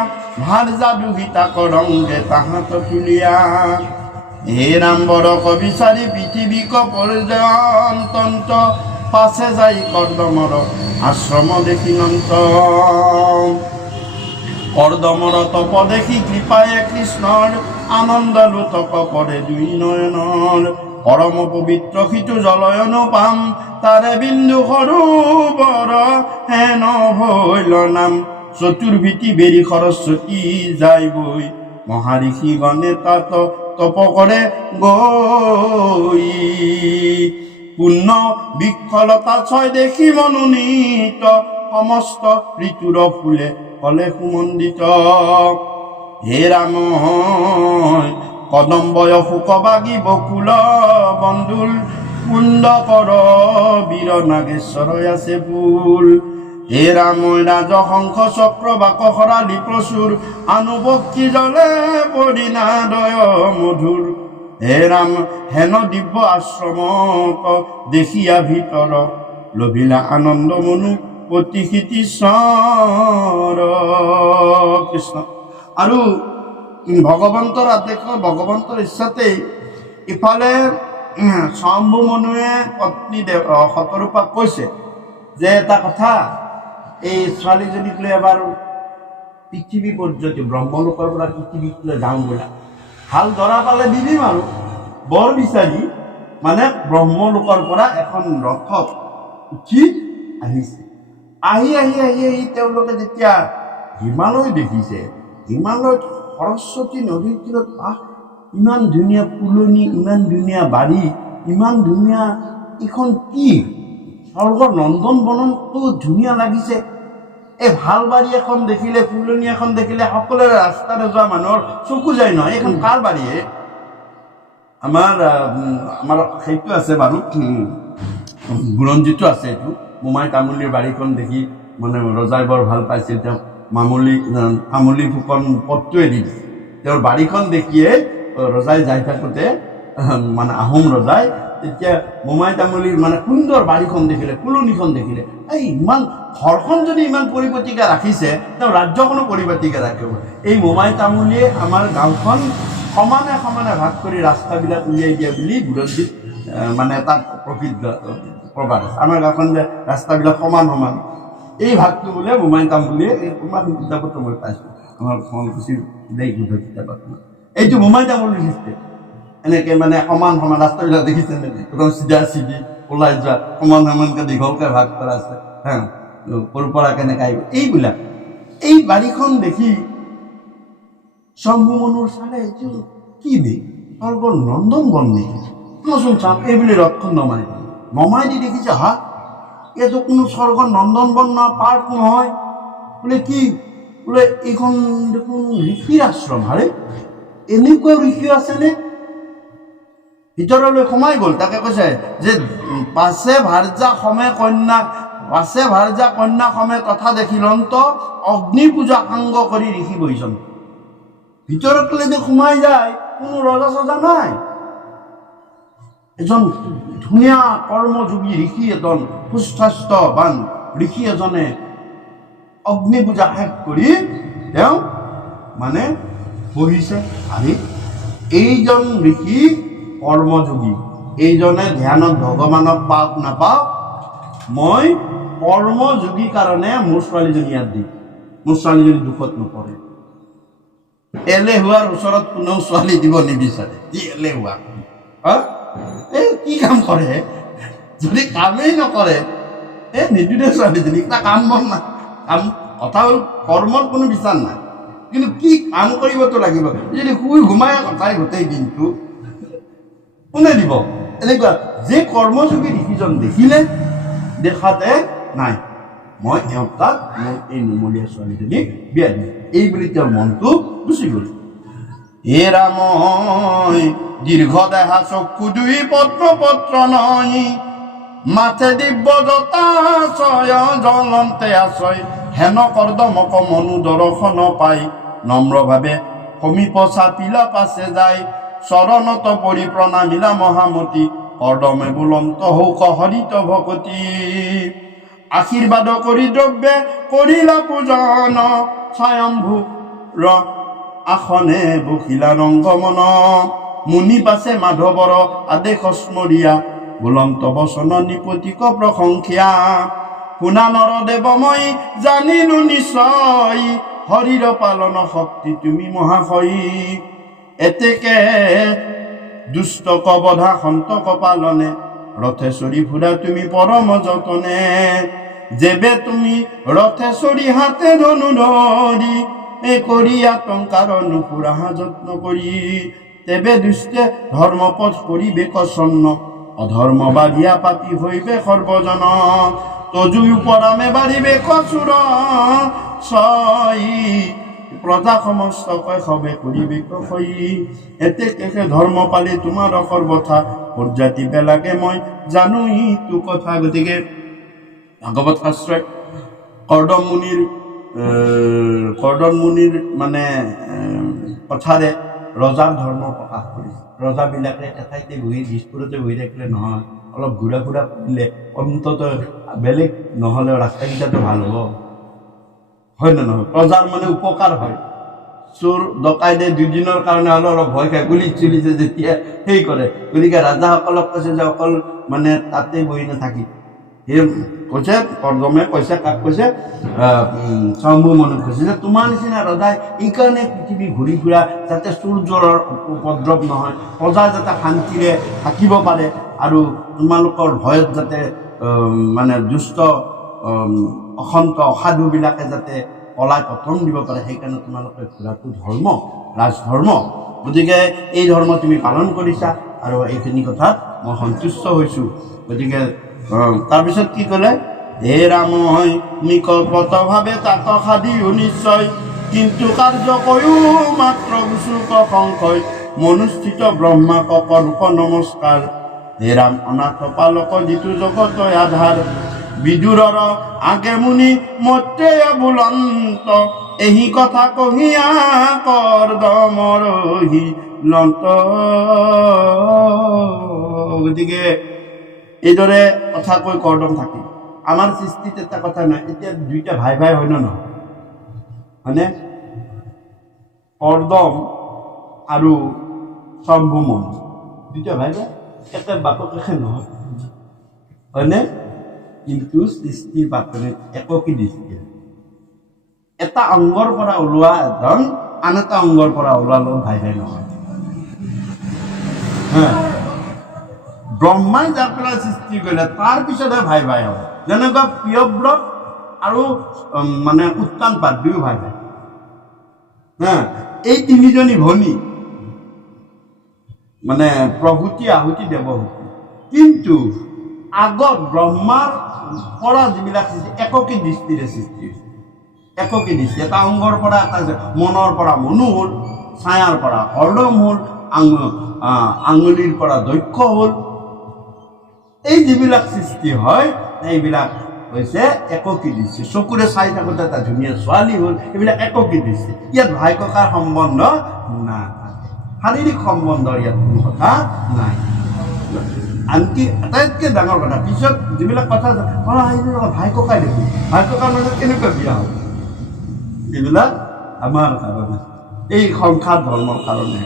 ভাৰ যাদু গীতা কৰংগে তাহাঁত তুলিয়া, হে ৰাম বৰক বিচাৰি পৃথিৱীক পৰ্যন্ত, পাছে যাই কৰ্দমৰ আশ্ৰম দেখিনন্ত, কৰ্দমৰ তপ দেখি কৃপায়ে কৃষ্ণৰ, আনন্দ লোতক পৰে 2 নয়নৰ, পৰম পবিত্ৰ সিটো জলয়নো পাম, তাৰে বিন্দু সৰোবৰ হেন হইল নাম, চতুৰ্ভীতি বেৰি সৰস্বতী যাই বৈ, মহাঋষি গণে তাত তপ কৰে গৈ, পূৰ্ণ বিক্ষলতা ছয় দেখি মনোনীত, সমস্ত ঋতুৰ ফুলে ফলে সুমন্দিত, হে ৰাম কদম্বয় শুক বাগি বকুল বন্দুল, কুণ্ড কৰ বীৰ নাগেশ্বৰ আছে ফুল, হে ৰাম ৰাজহংস চক্ৰ বাক সৰালি প্ৰচুৰ, আনুবক্ষী জলে পৰিণাদয় মধুৰ, হে ৰাম হেন দিব্য আশ্ৰমক দেখিয়া ভিতৰ, লভিলা আনন্দ মনু প্ৰতিশীতিশ্বৰ কৃষ্ণ। আৰু ভগৱন্তৰ আদেশ, ভগৱন্তৰ ইচ্ছাতেই ইফালে স্বয়ম্ভু মনুৱে পত্নী শতৰূপাক কৈছে যে এটা কথা, এই ছোৱালীজনীক লৈ এবাৰ পৃথিৱী পৰ্যন্ত ব্ৰহ্মলোকৰ পৰা পৃথিৱীক লৈ যাওঁ বোলা, ভাল দৰা পালে দি দিম আৰু, বৰ বিচাৰি মানে ব্ৰহ্মলোকৰ পৰা এখন ৰথত উঠি আহিছে। আহি তেওঁলোকে যেতিয়া হিমালয় দেখিছে, হিমালয়ত সৰস্বতী নদীৰ তীৰত ইমান ধুনীয়া ফুলনি, ইমান ধুনীয়া বাৰী, ইমান ধুনীয়া, এইখন কি স্বৰ্গৰ নন্দন বননটো ধুনীয়া লাগিছে। এই ভাল বাৰী এখন দেখিলে, ফুলনি এখন দেখিলে সকলোৰে ৰাস্তাৰে যোৱা মানুহৰ চকু যায় নহয়, এইখন কাৰ বাৰীয়ে? আমাৰ সেইটো আছে বাৰু, বুৰঞ্জীতো আছে এইটো, মোমাই তামুলীৰ বাৰীখন দেখি মানে ৰজাই বৰ ভাল পাইছিল, তেওঁ তামুলী ফুকন পদটোৱে দি দিছে। তেওঁৰ বাৰীখন দেখিয়ে ৰজাই যাই থাকোঁতে, মানে আহোম ৰজাই, তেতিয়া মোমাই তামুলীৰ মানে সুন্দৰ বাৰীখন দেখিলে, ফুলনিখন দেখিলে, এই ইমান ঘৰখন যদি ইমান পৰিপাটিকৈ ৰাখিছে, তেওঁ ৰাজ্যখনো পৰিপাটিকৈ ৰাখিব। এই মোমাই তামুলীয়ে আমাৰ গাঁওখন সমানে সমানে ভাগ কৰি ৰাস্তাবিলাক উলিয়াই দিয়া বুলি বুৰঞ্জীত মানে তাত প্ৰসিদ্ধ প্ৰবাদ আছে। আমাৰ গাঁওখন যে ৰাস্তাবিলাক সমান সমান, এই ভাগটো বোলে মোমাই তামুলীয়ে, এই কিতাপতো মই পাইছোঁ। আমাৰ শুৱালকুছিৰ দেশ বুধ কিতাপত এইটো মোমাই তামোল লিখিছে এনেকৈ মানে সমান সমান ৰাস্তাবিলাক দেখিছে নেকি একদম চিধা চিধি ওলাই যোৱা সমান সমানকৈ দীঘলকৈ ভাগ কৰা আছে হা ক'ৰ পৰা কেনেকৈ আহিব এইবিলাক এই বাৰীখন দেখি শম্ভু মনুৰ চালে এইটো কি দেই স্বৰ্গৰ নন্দন বন নেকি কোৱাচোন চাম এইবুলি ৰথখন নমাই দি দেখিছে হা এইটো কোনো স্বৰ্গৰ নন্দন বন না পাৰ্ক নহয় বোলে কি বোলে এইখন দেখোন ঋষিৰ আশ্ৰম হাৰে এনেকুৱা ঋষি আছেনে ভিতৰলৈ সোমাই গ'ল তাকে কৈছে যে পাছে ভাৰ্যা কন্যা সমে তথা দেখিলন্ত অগ্নি পূজা সাংগ কৰি ঋষি বহিছন ভিতৰত যদি সোমাই যায় কোনো ৰজা চজা নাই এজন ধুনীয়া কৰ্মযোগী ঋষি এজন সুস্বাস্থ্যৱান ঋষি এজনে অগ্নি পূজা শেষ কৰি তেওঁ মানে বহিছে আৰু এইজন ঋষি কৰ্মযোগী এইজনে ধ্যানত ভগৱানক পাওক নাপাওক মই কৰ্মযোগী কাৰণে মোৰ ছোৱালীজনী ইয়াত দিম মোৰ ছোৱালীজনী দুখত নপৰে এলেহুৱাৰ ওচৰত কোনেও ছোৱালী দিব নিবিচাৰে কি এলেহুৱা এই কি কাম কৰে যদি কামেই নকৰে নিদিলে ছোৱালীজনী এটা কাম বন নাই কাম কথা হ'ল কৰ্মৰ কোনো বিচাৰ নাই কিন্তু কি কাম কৰিবতো লাগিব যদি শুই ঘুমাই কথাই গোটেই দিনটো কোনে দিব এনেকুৱা যে কৰ্মযোগী ঋষিজন দেখিলে দেখাতে নাই মই এওঁতাক মোৰ এই নুমলীয়া ছোৱালীজনীক বিয়া দিম এই বুলি তেওঁৰ মনটো গুচি গ'ল হে ৰামই দীৰ্ঘ দেহা চক্ষু দুই পত্ৰ নয় মাথে দিব্য জতাশয় জ্বলন্তে আশয় হেন কৰ্দমক মনু দৰ্শন পাই নম্ৰভাৱে সমীপ চাপিলা পাছে যায় চৰণত পৰি প্ৰণামিলা মহামতী কৰ্দমে বুলন্ত হৌক হৰিত ভকতি আশীৰ্বাদ কৰি দ্ৰব্যে কৰিলা পূজন স্বয়ম্ভু আসনে বহিলা ৰংগমন মুনি পাছে মাধৱৰ আদেশ স্মৰীয়া বুলন্ত বচন নিপতিক প্ৰশংসিয়া শুনা নৰদেৱ মই জানিলো নিশ্চয় হৰিৰ পালন শক্তি তুমি মহাশয়ী এতেকে দুষ্ট কবধা সন্তক পালনে ৰথে চৰি ফুৰা তুমি পৰম যতনে যেবে তুমি ৰথে চৰি হাতে ধনু ধৰি কৰি আতংকাৰ নুপুৰা যত্ন কৰি তেবে দুষ্টে ধৰ্মপথ কৰিবে কচন্ন অধৰ্ম বাঢ়িয়া পাপী হৈবে সৰ্বজন তজুই পৰামে বাঢ়িবে কচুৰ ছয়ী প্ৰজা সমস্ত কয় কৰিবে কয়ী এতেকে ধৰ্ম পালি তোমাৰ সৰ্বথা পৰ্যাতি বেলাগে মই জানো ইটো কথা গতিকে ভাগৱত শাস্ত্ৰই কৰ্দম মুনিৰ মানে কথাৰে ৰজাৰ ধৰ্ম প্ৰকাশ কৰিছে ৰজাবিলাকে এঠাইতে বহি দিছপুৰতে বহি থাকিলে নহয় অলপ ঘূৰা কৰিলে অন্ততঃ বেলেগ নহ'লেও ৰাস্তাকেইটাতো ভাল হ'ব হয় নে নহয় প্ৰজাৰ মানে উপকাৰ হয় চোৰ ডকাইতে দুদিনৰ কাৰণে হ'লে অলপ ভয় খায় গুলি চুলিছে যেতিয়া সেই কৰে গতিকে ৰাজাসকলক কৈছে যে অকল মানে তাতে বহি নাথাকি সেই কৈছে কৰ্দমে কৈছে কাক কৈছে শম্ভু মনুক কৈছে যে তোমাৰ নিচিনা ৰজাই এইকাৰণে পৃথিৱী ঘূৰি ফুৰা যাতে চোৰ-জোৰৰ উপদ্ৰৱ নহয় প্ৰজা যাতে শান্তিৰে থাকিব পাৰে আৰু তোমালোকৰ ভয়ত যাতে মানে দুষ্ট অসন্ত অসাধুবিলাকে যাতে পলাই পতন দিব পাৰে সেইকাৰণে তোমালোকে ঘূৰাটো ধৰ্ম ৰাজধৰ্ম গতিকে এই ধৰ্ম তুমি পালন কৰিছা আৰু এইখিনি কথাত মই সন্তুষ্ট হৈছোঁ গতিকে তাৰপিছত কি ক'লে হে ৰামই নিকল্পতভাৱে তাত সাদিও নিশ্চয় কিন্তু কাৰ্য কয়ো মাত্ৰ গুচুক সংশয় মনুষ্ঠিত ব্ৰহ্মাক কল্প নমস্কাৰ হে ৰাম অনাথ পালক যিটো জগত আধাৰ বিদুৰৰ আগে মুনি মতে বুলন্ত এই কথা কহিয়া কৰ্দমৰ লন্ত গতিকে এইদৰে কথা কৈ কৰ্দম থাকিল আমাৰ সৃষ্টিত এটা কথা নহয় এতিয়া দুইটা ভাই হয় ন নহয় হয়নে কৰ্দম আৰু শম্ভু মনু দুইটা ভাই একে বাপকে নহয় হয়নে কিন্তু সৃষ্টিৰ বাতৰিত একোকি দৃষ্টি এটা অংগৰ পৰা ওলোৱা এজন আন এটা অংগৰ পৰা ওলোৱাৰ লগত ভাই ভাই নহয়। ব্ৰহ্মাই যাৰ পৰা সৃষ্টি কৰিলে তাৰ পিছতহে ভাই ভাই হ'ব। যেনেকুৱা প্ৰিয়ব্ৰত আৰু মানে উত্তানপাত দুয়ো ভাই ভাই। এই তিনিজনী ভনী মানে প্ৰভূতি আহুতি দেৱহূতি, কিন্তু আগত ব্ৰহ্মাৰ পৰা যিবিলাক সৃষ্টি এককী দৃষ্টিৰে সৃষ্টি হৈছে। এককী দৃষ্টি, এটা অংগৰ পৰা এটা মনৰ পৰা মনু হ'ল, ছায়াৰ পৰা হৰদম হ'ল, আঙুলিৰ পৰা দক্ষ হ'ল। এই যিবিলাক সৃষ্টি হয় এইবিলাক হৈছে এককী দৃষ্টি। চকুৰে চাই থাকোঁতে এটা ধুনীয়া ছোৱালী হ'ল, এইবিলাক এককী দৃষ্টি। ইয়াত ভাই ককাৰ সম্বন্ধ নাই, শাৰীৰিক সম্বন্ধৰ ইয়াত কোনো কথা নাই। আনকি আটাইতকৈ ডাঙৰ কথা, পিছত যিবিলাক কথা ভাই ককাই দেখোন, ভাই ককাৰ মাজত কেনেকুৱা বিয়া হ'ব, এইবিলাক আমাৰ কাৰণে, এই সংসাৰ ধৰ্মৰ কাৰণে।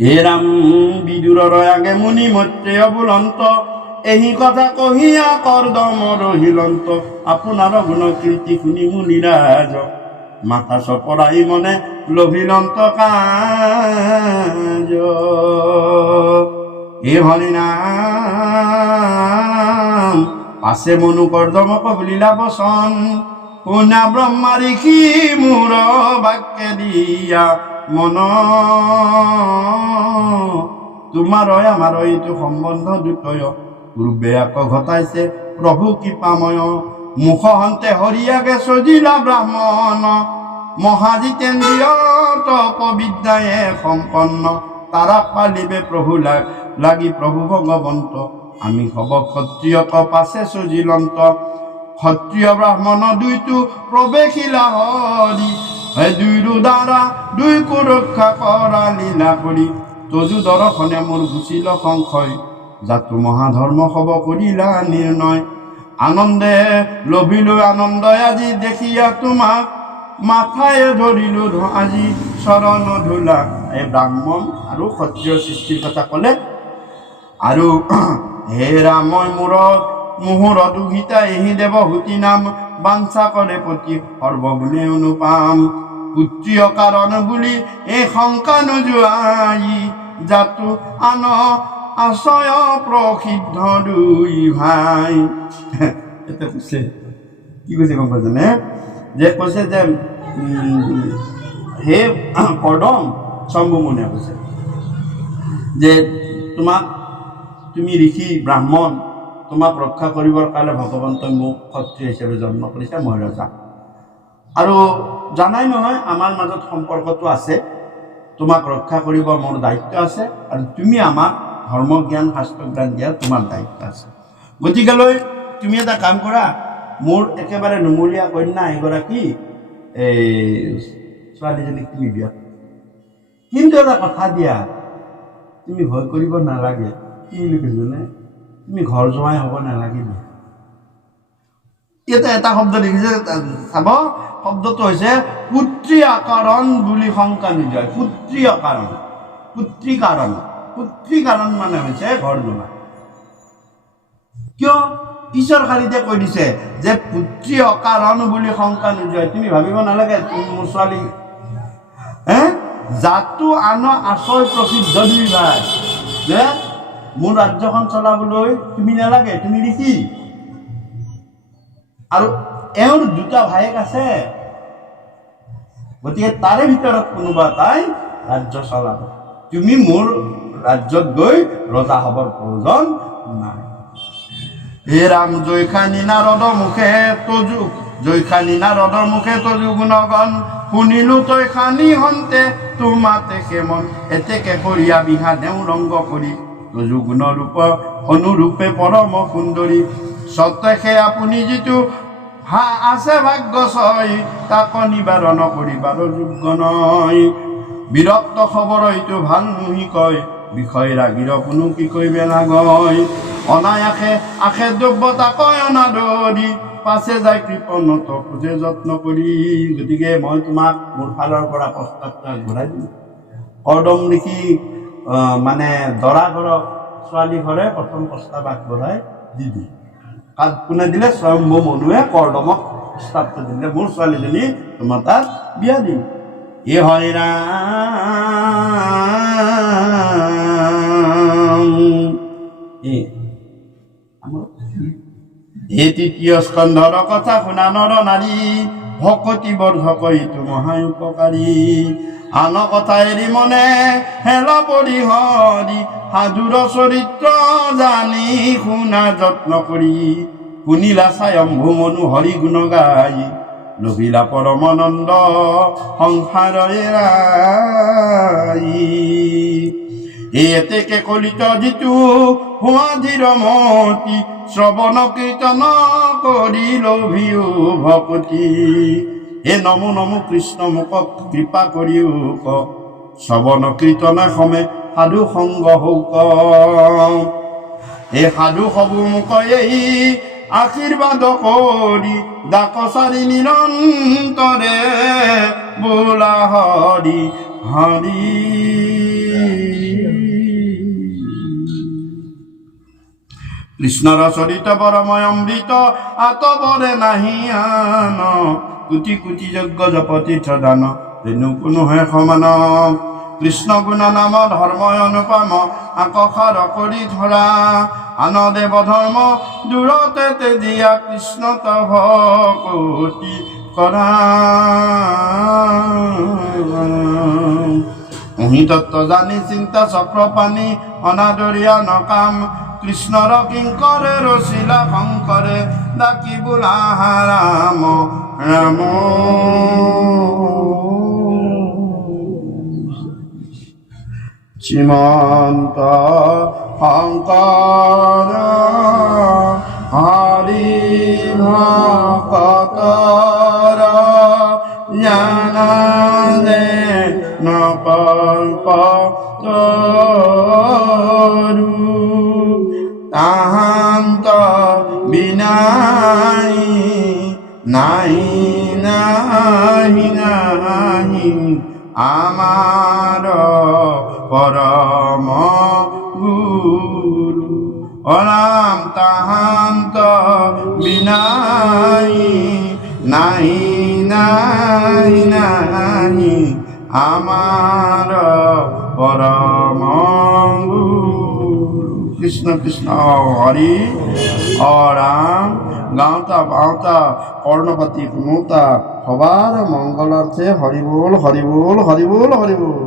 হে ৰাম বিদুৰৰ আগে মুনি মৈত্ৰেয় বুলন্ত, এই কথা কহিয়া কৰ্দম ৰহিলন্ত, আপোনাৰ গুণ কীৰ্তি শুনি মুনিৰাজ, মাথা চপৰাই মনে লভিলন্ত কাজ। হে হৰিনাম পাছে মনু কৰ্দমক বুলিলা বচন, শুনা ব্ৰহ্মা ঋষি মোৰ বাক্যে দিয়া মন, তোমাৰ আমাৰ এইটো সম্বন্ধ দুটয়, পূৰ্বে আকৌ ঘটাইছে প্ৰভু কৃপাময়, মুখ হন্তে হৰিয়াগে সজিলা ব্ৰাহ্মণ, মহাজিতেন্দ্ৰিয় তপবিদ্যায়ে সম্পন্ন, তাৰা পালিবে প্ৰভু লাগি প্ৰভু ভগৱন্ত, আমি হব ক্ষত্ৰিয়ক পাছে সজিলন্ত, ক্ষত্ৰিয় ব্ৰাহ্মণ দুইটো প্ৰৱেশিলা হৰি, দুইৰো দ্বাৰা দুইকো ৰক্ষা কৰা লীলা কৰি, তজু দৰ্শনে মোৰ গুচিল সংশয়, জাতো মহাধৰ্ম হব কৰিলা নিৰ্ণয়, আনন্দে লভিলো আনন্দ আজি দেখিয়া তোমাক, মাথায়ে ধৰিলো আজি চৰণ ধূলা। এই ব্ৰাহ্মণ আৰু ক্ষত্ৰিয় সৃষ্টিৰ কথা ক'লে। আৰু হে ৰামই মূৰত মুহূৰত দুহিতা এহি দেৱহূতি নাম, বাঞ্ছা কৰে প্ৰতি সৰ্বগুণে অনুপাম, পুত্ৰীয় কাৰণ বুলি এই শংকা নোযোৱাই, জাতো আন আশ্ৰয় প্ৰসিদ্ধ দুই ভাই। এটা কৈছে, কি কৈছে গম পাইছেনে? যে কৈছে যে হে কৰ্দম, শম্ভু মুনিয়ে কৈছে যে তুমি ঋষি ব্ৰাহ্মণ, তোমাক ৰক্ষা কৰিবৰ কাৰণে ভগৱন্তই মোক ক্ষত্ৰিয় হিচাপে জন্ম কৰিছে, মই ৰজা। আৰু জানাই নহয় আমাৰ মাজত সম্পৰ্কটো আছে, তোমাক ৰক্ষা কৰিব মোৰ দায়িত্ব আছে, আৰু তুমি আমাক ধৰ্ম জ্ঞান শাস্ত্ৰ জ্ঞান দিয়াৰ তোমাৰ দায়িত্ব আছে। গতিকেলৈ তুমি এটা কাম কৰা, মোৰ একেবাৰে নুমলীয়া কন্যা এগৰাকী এই ছোৱালীজনীক তুমি বিয়া, কিন্তু এটা কথা দিয়া, তুমি ভয় কৰিব নালাগে। কি বুলি কৈছেনে? তুমি ঘৰ জোৱাই হ'ব নালাগিব। ইয়াতে এটা শব্দ দেখিছে, চাব, শব্দটো হৈছে পুত্ৰী আকাৰণ বুলি শংকা নোযোৱাই। পুত্ৰী আকাৰণ, পুত্ৰী কাৰণ, পুত্ৰী কাৰণ মানে হৈছে ঘৰ জোৱাই। কিয়? ঈশ্বৰ শাৰীতে কৈ দিছে যে পুত্ৰী অকাৰণ বুলি শংকা নোযোৱাই। তুমি ভাবিব নালাগে মোৰ ছোৱালী জাতো আন আশ্ৰয় প্ৰসিদ্ধ দুই ভাই, যে মোৰ ৰাজ্যখন চলাবলৈ তুমি নালাগে, তুমি ঋষি। আৰু এওঁৰ দুটা ভায়েক আছে, গতিকে তাৰে ভিতৰত কোনোবা এটাই ৰাজ্য চলাব। তুমি মোৰ ৰাজ্যত গৈ ৰজা হবৰ প্ৰয়োজন নাই। হে ৰাম জয়খানি নাৰদৰ মুখে তজু, জয়খানি নাৰদৰ মুখে তজু গুণগণ, শুনিলো তই খানি হন্তে তোমাতে সেমন, এতেকে কৰিয়া বিহা দেও ৰংগ কৰি, তজু গুণ ৰূপ অনুৰূপে পৰম সুন্দৰী, সত্যে আপুনি যিটো আছে ভাগ্য ছয়, তাক নিবাৰণ কৰিবাৰ যোগ্য নয়, বিৰক্ত খবৰ এইটো ভাল নুহি কয়, বিষয় ৰাগিৰ কোনো কি কৈবে নাগয়, অনায়াসে আশে দ্ৰব্যতা কয় অনাদৰি, পাছে যায় কৃপণত খোজে যত্ন কৰি। গতিকে মই তোমাক মোৰ ফালৰ পৰা প্ৰস্তাৱটো আগবঢ়াই দিম। কৰ্দম ঋষি মানে দৰা ঘৰক ছোৱালী ঘৰে প্ৰথম প্ৰস্তাৱ আগবঢ়াই দি দিম। কোনে দিলে? স্বয়ম্ভু মনুৱে কৰ্দমক প্ৰস্তাৱটো দিলে মোৰ ছোৱালীজনী তোমাৰ তাত বিয়া দিম। এ হৰি ৰাম এই তৃতীয় স্কন্ধৰ কথা শুনা নৰ নাৰী, ভকতি বৰ্ধক ইটো মহাই উপকাৰী। আন কথা এৰি মনে হেল পৰি হৰি, সাধুৰ চৰিত্ৰ জানি শুনা যত্ন কৰি। শুনিলা স্বয়ম্ভু মনু হৰি গুণ গাই, লভিলা পৰমানন্দ সংসাৰ এৰাই। এতেকে কলিত যিটো হোৱা ধীৰমতি, শ্ৰৱণ কীৰ্তন কৰি লভিও ভকতি। হে নমো নমো কৃষ্ণ মুকক কৃপা কৰিও ক, শ্ৰৱণ কীৰ্তনে সমে সাধু সংগ হৌক। এই সাধু সবু মোক এই আশীৰ্বাদ কৰি, ডাকচাৰি নিৰন্তৰে বোলা হৰি হৰি। কৃষ্ণৰ চৰিত পৰময় অমৃত, আতবৰে নাহি আন। কোটি কোটি যজ্ঞ জপ তীৰ্থ দান, যেনো কোনো হে সমান। কৃষ্ণ গুণ নাম ধৰ্ম অনুপম, আকসাৰ কৰি ধৰা। আন দেৱ ধৰ্ম দূৰতে তেজিয়া, কৃষ্ণ তভ কোটি কৰা। অহি তত্ত্ব জানি চিন্তা চক্ৰ পানী, অনাদৰীয়া নকাম। কৃষ্ণৰ কিংকৰে ৰচিলা শংকৰে, ডাকি বোলা ৰাম ৰাম। শ্ৰীমন্ত শংকৰ হৰি ভকতৰ, জানালে নকল্প তৰু। তাহান্ত বিনাই নাই নাই নাই, আমাৰ পৰম গুৰু। অনাম তাহান্ত বিনাই নাই নাই নাই, আমাৰ পৰম গুৰু। কৃষ্ণ কৃষ্ণ হৰি ৰাম। গাওঁতা বাওঁতা কৰ্ণপাতি শুনোতা, সবাৰ মংগলাৰ্থে হৰি বল হৰি বল হৰি বল হৰি বল।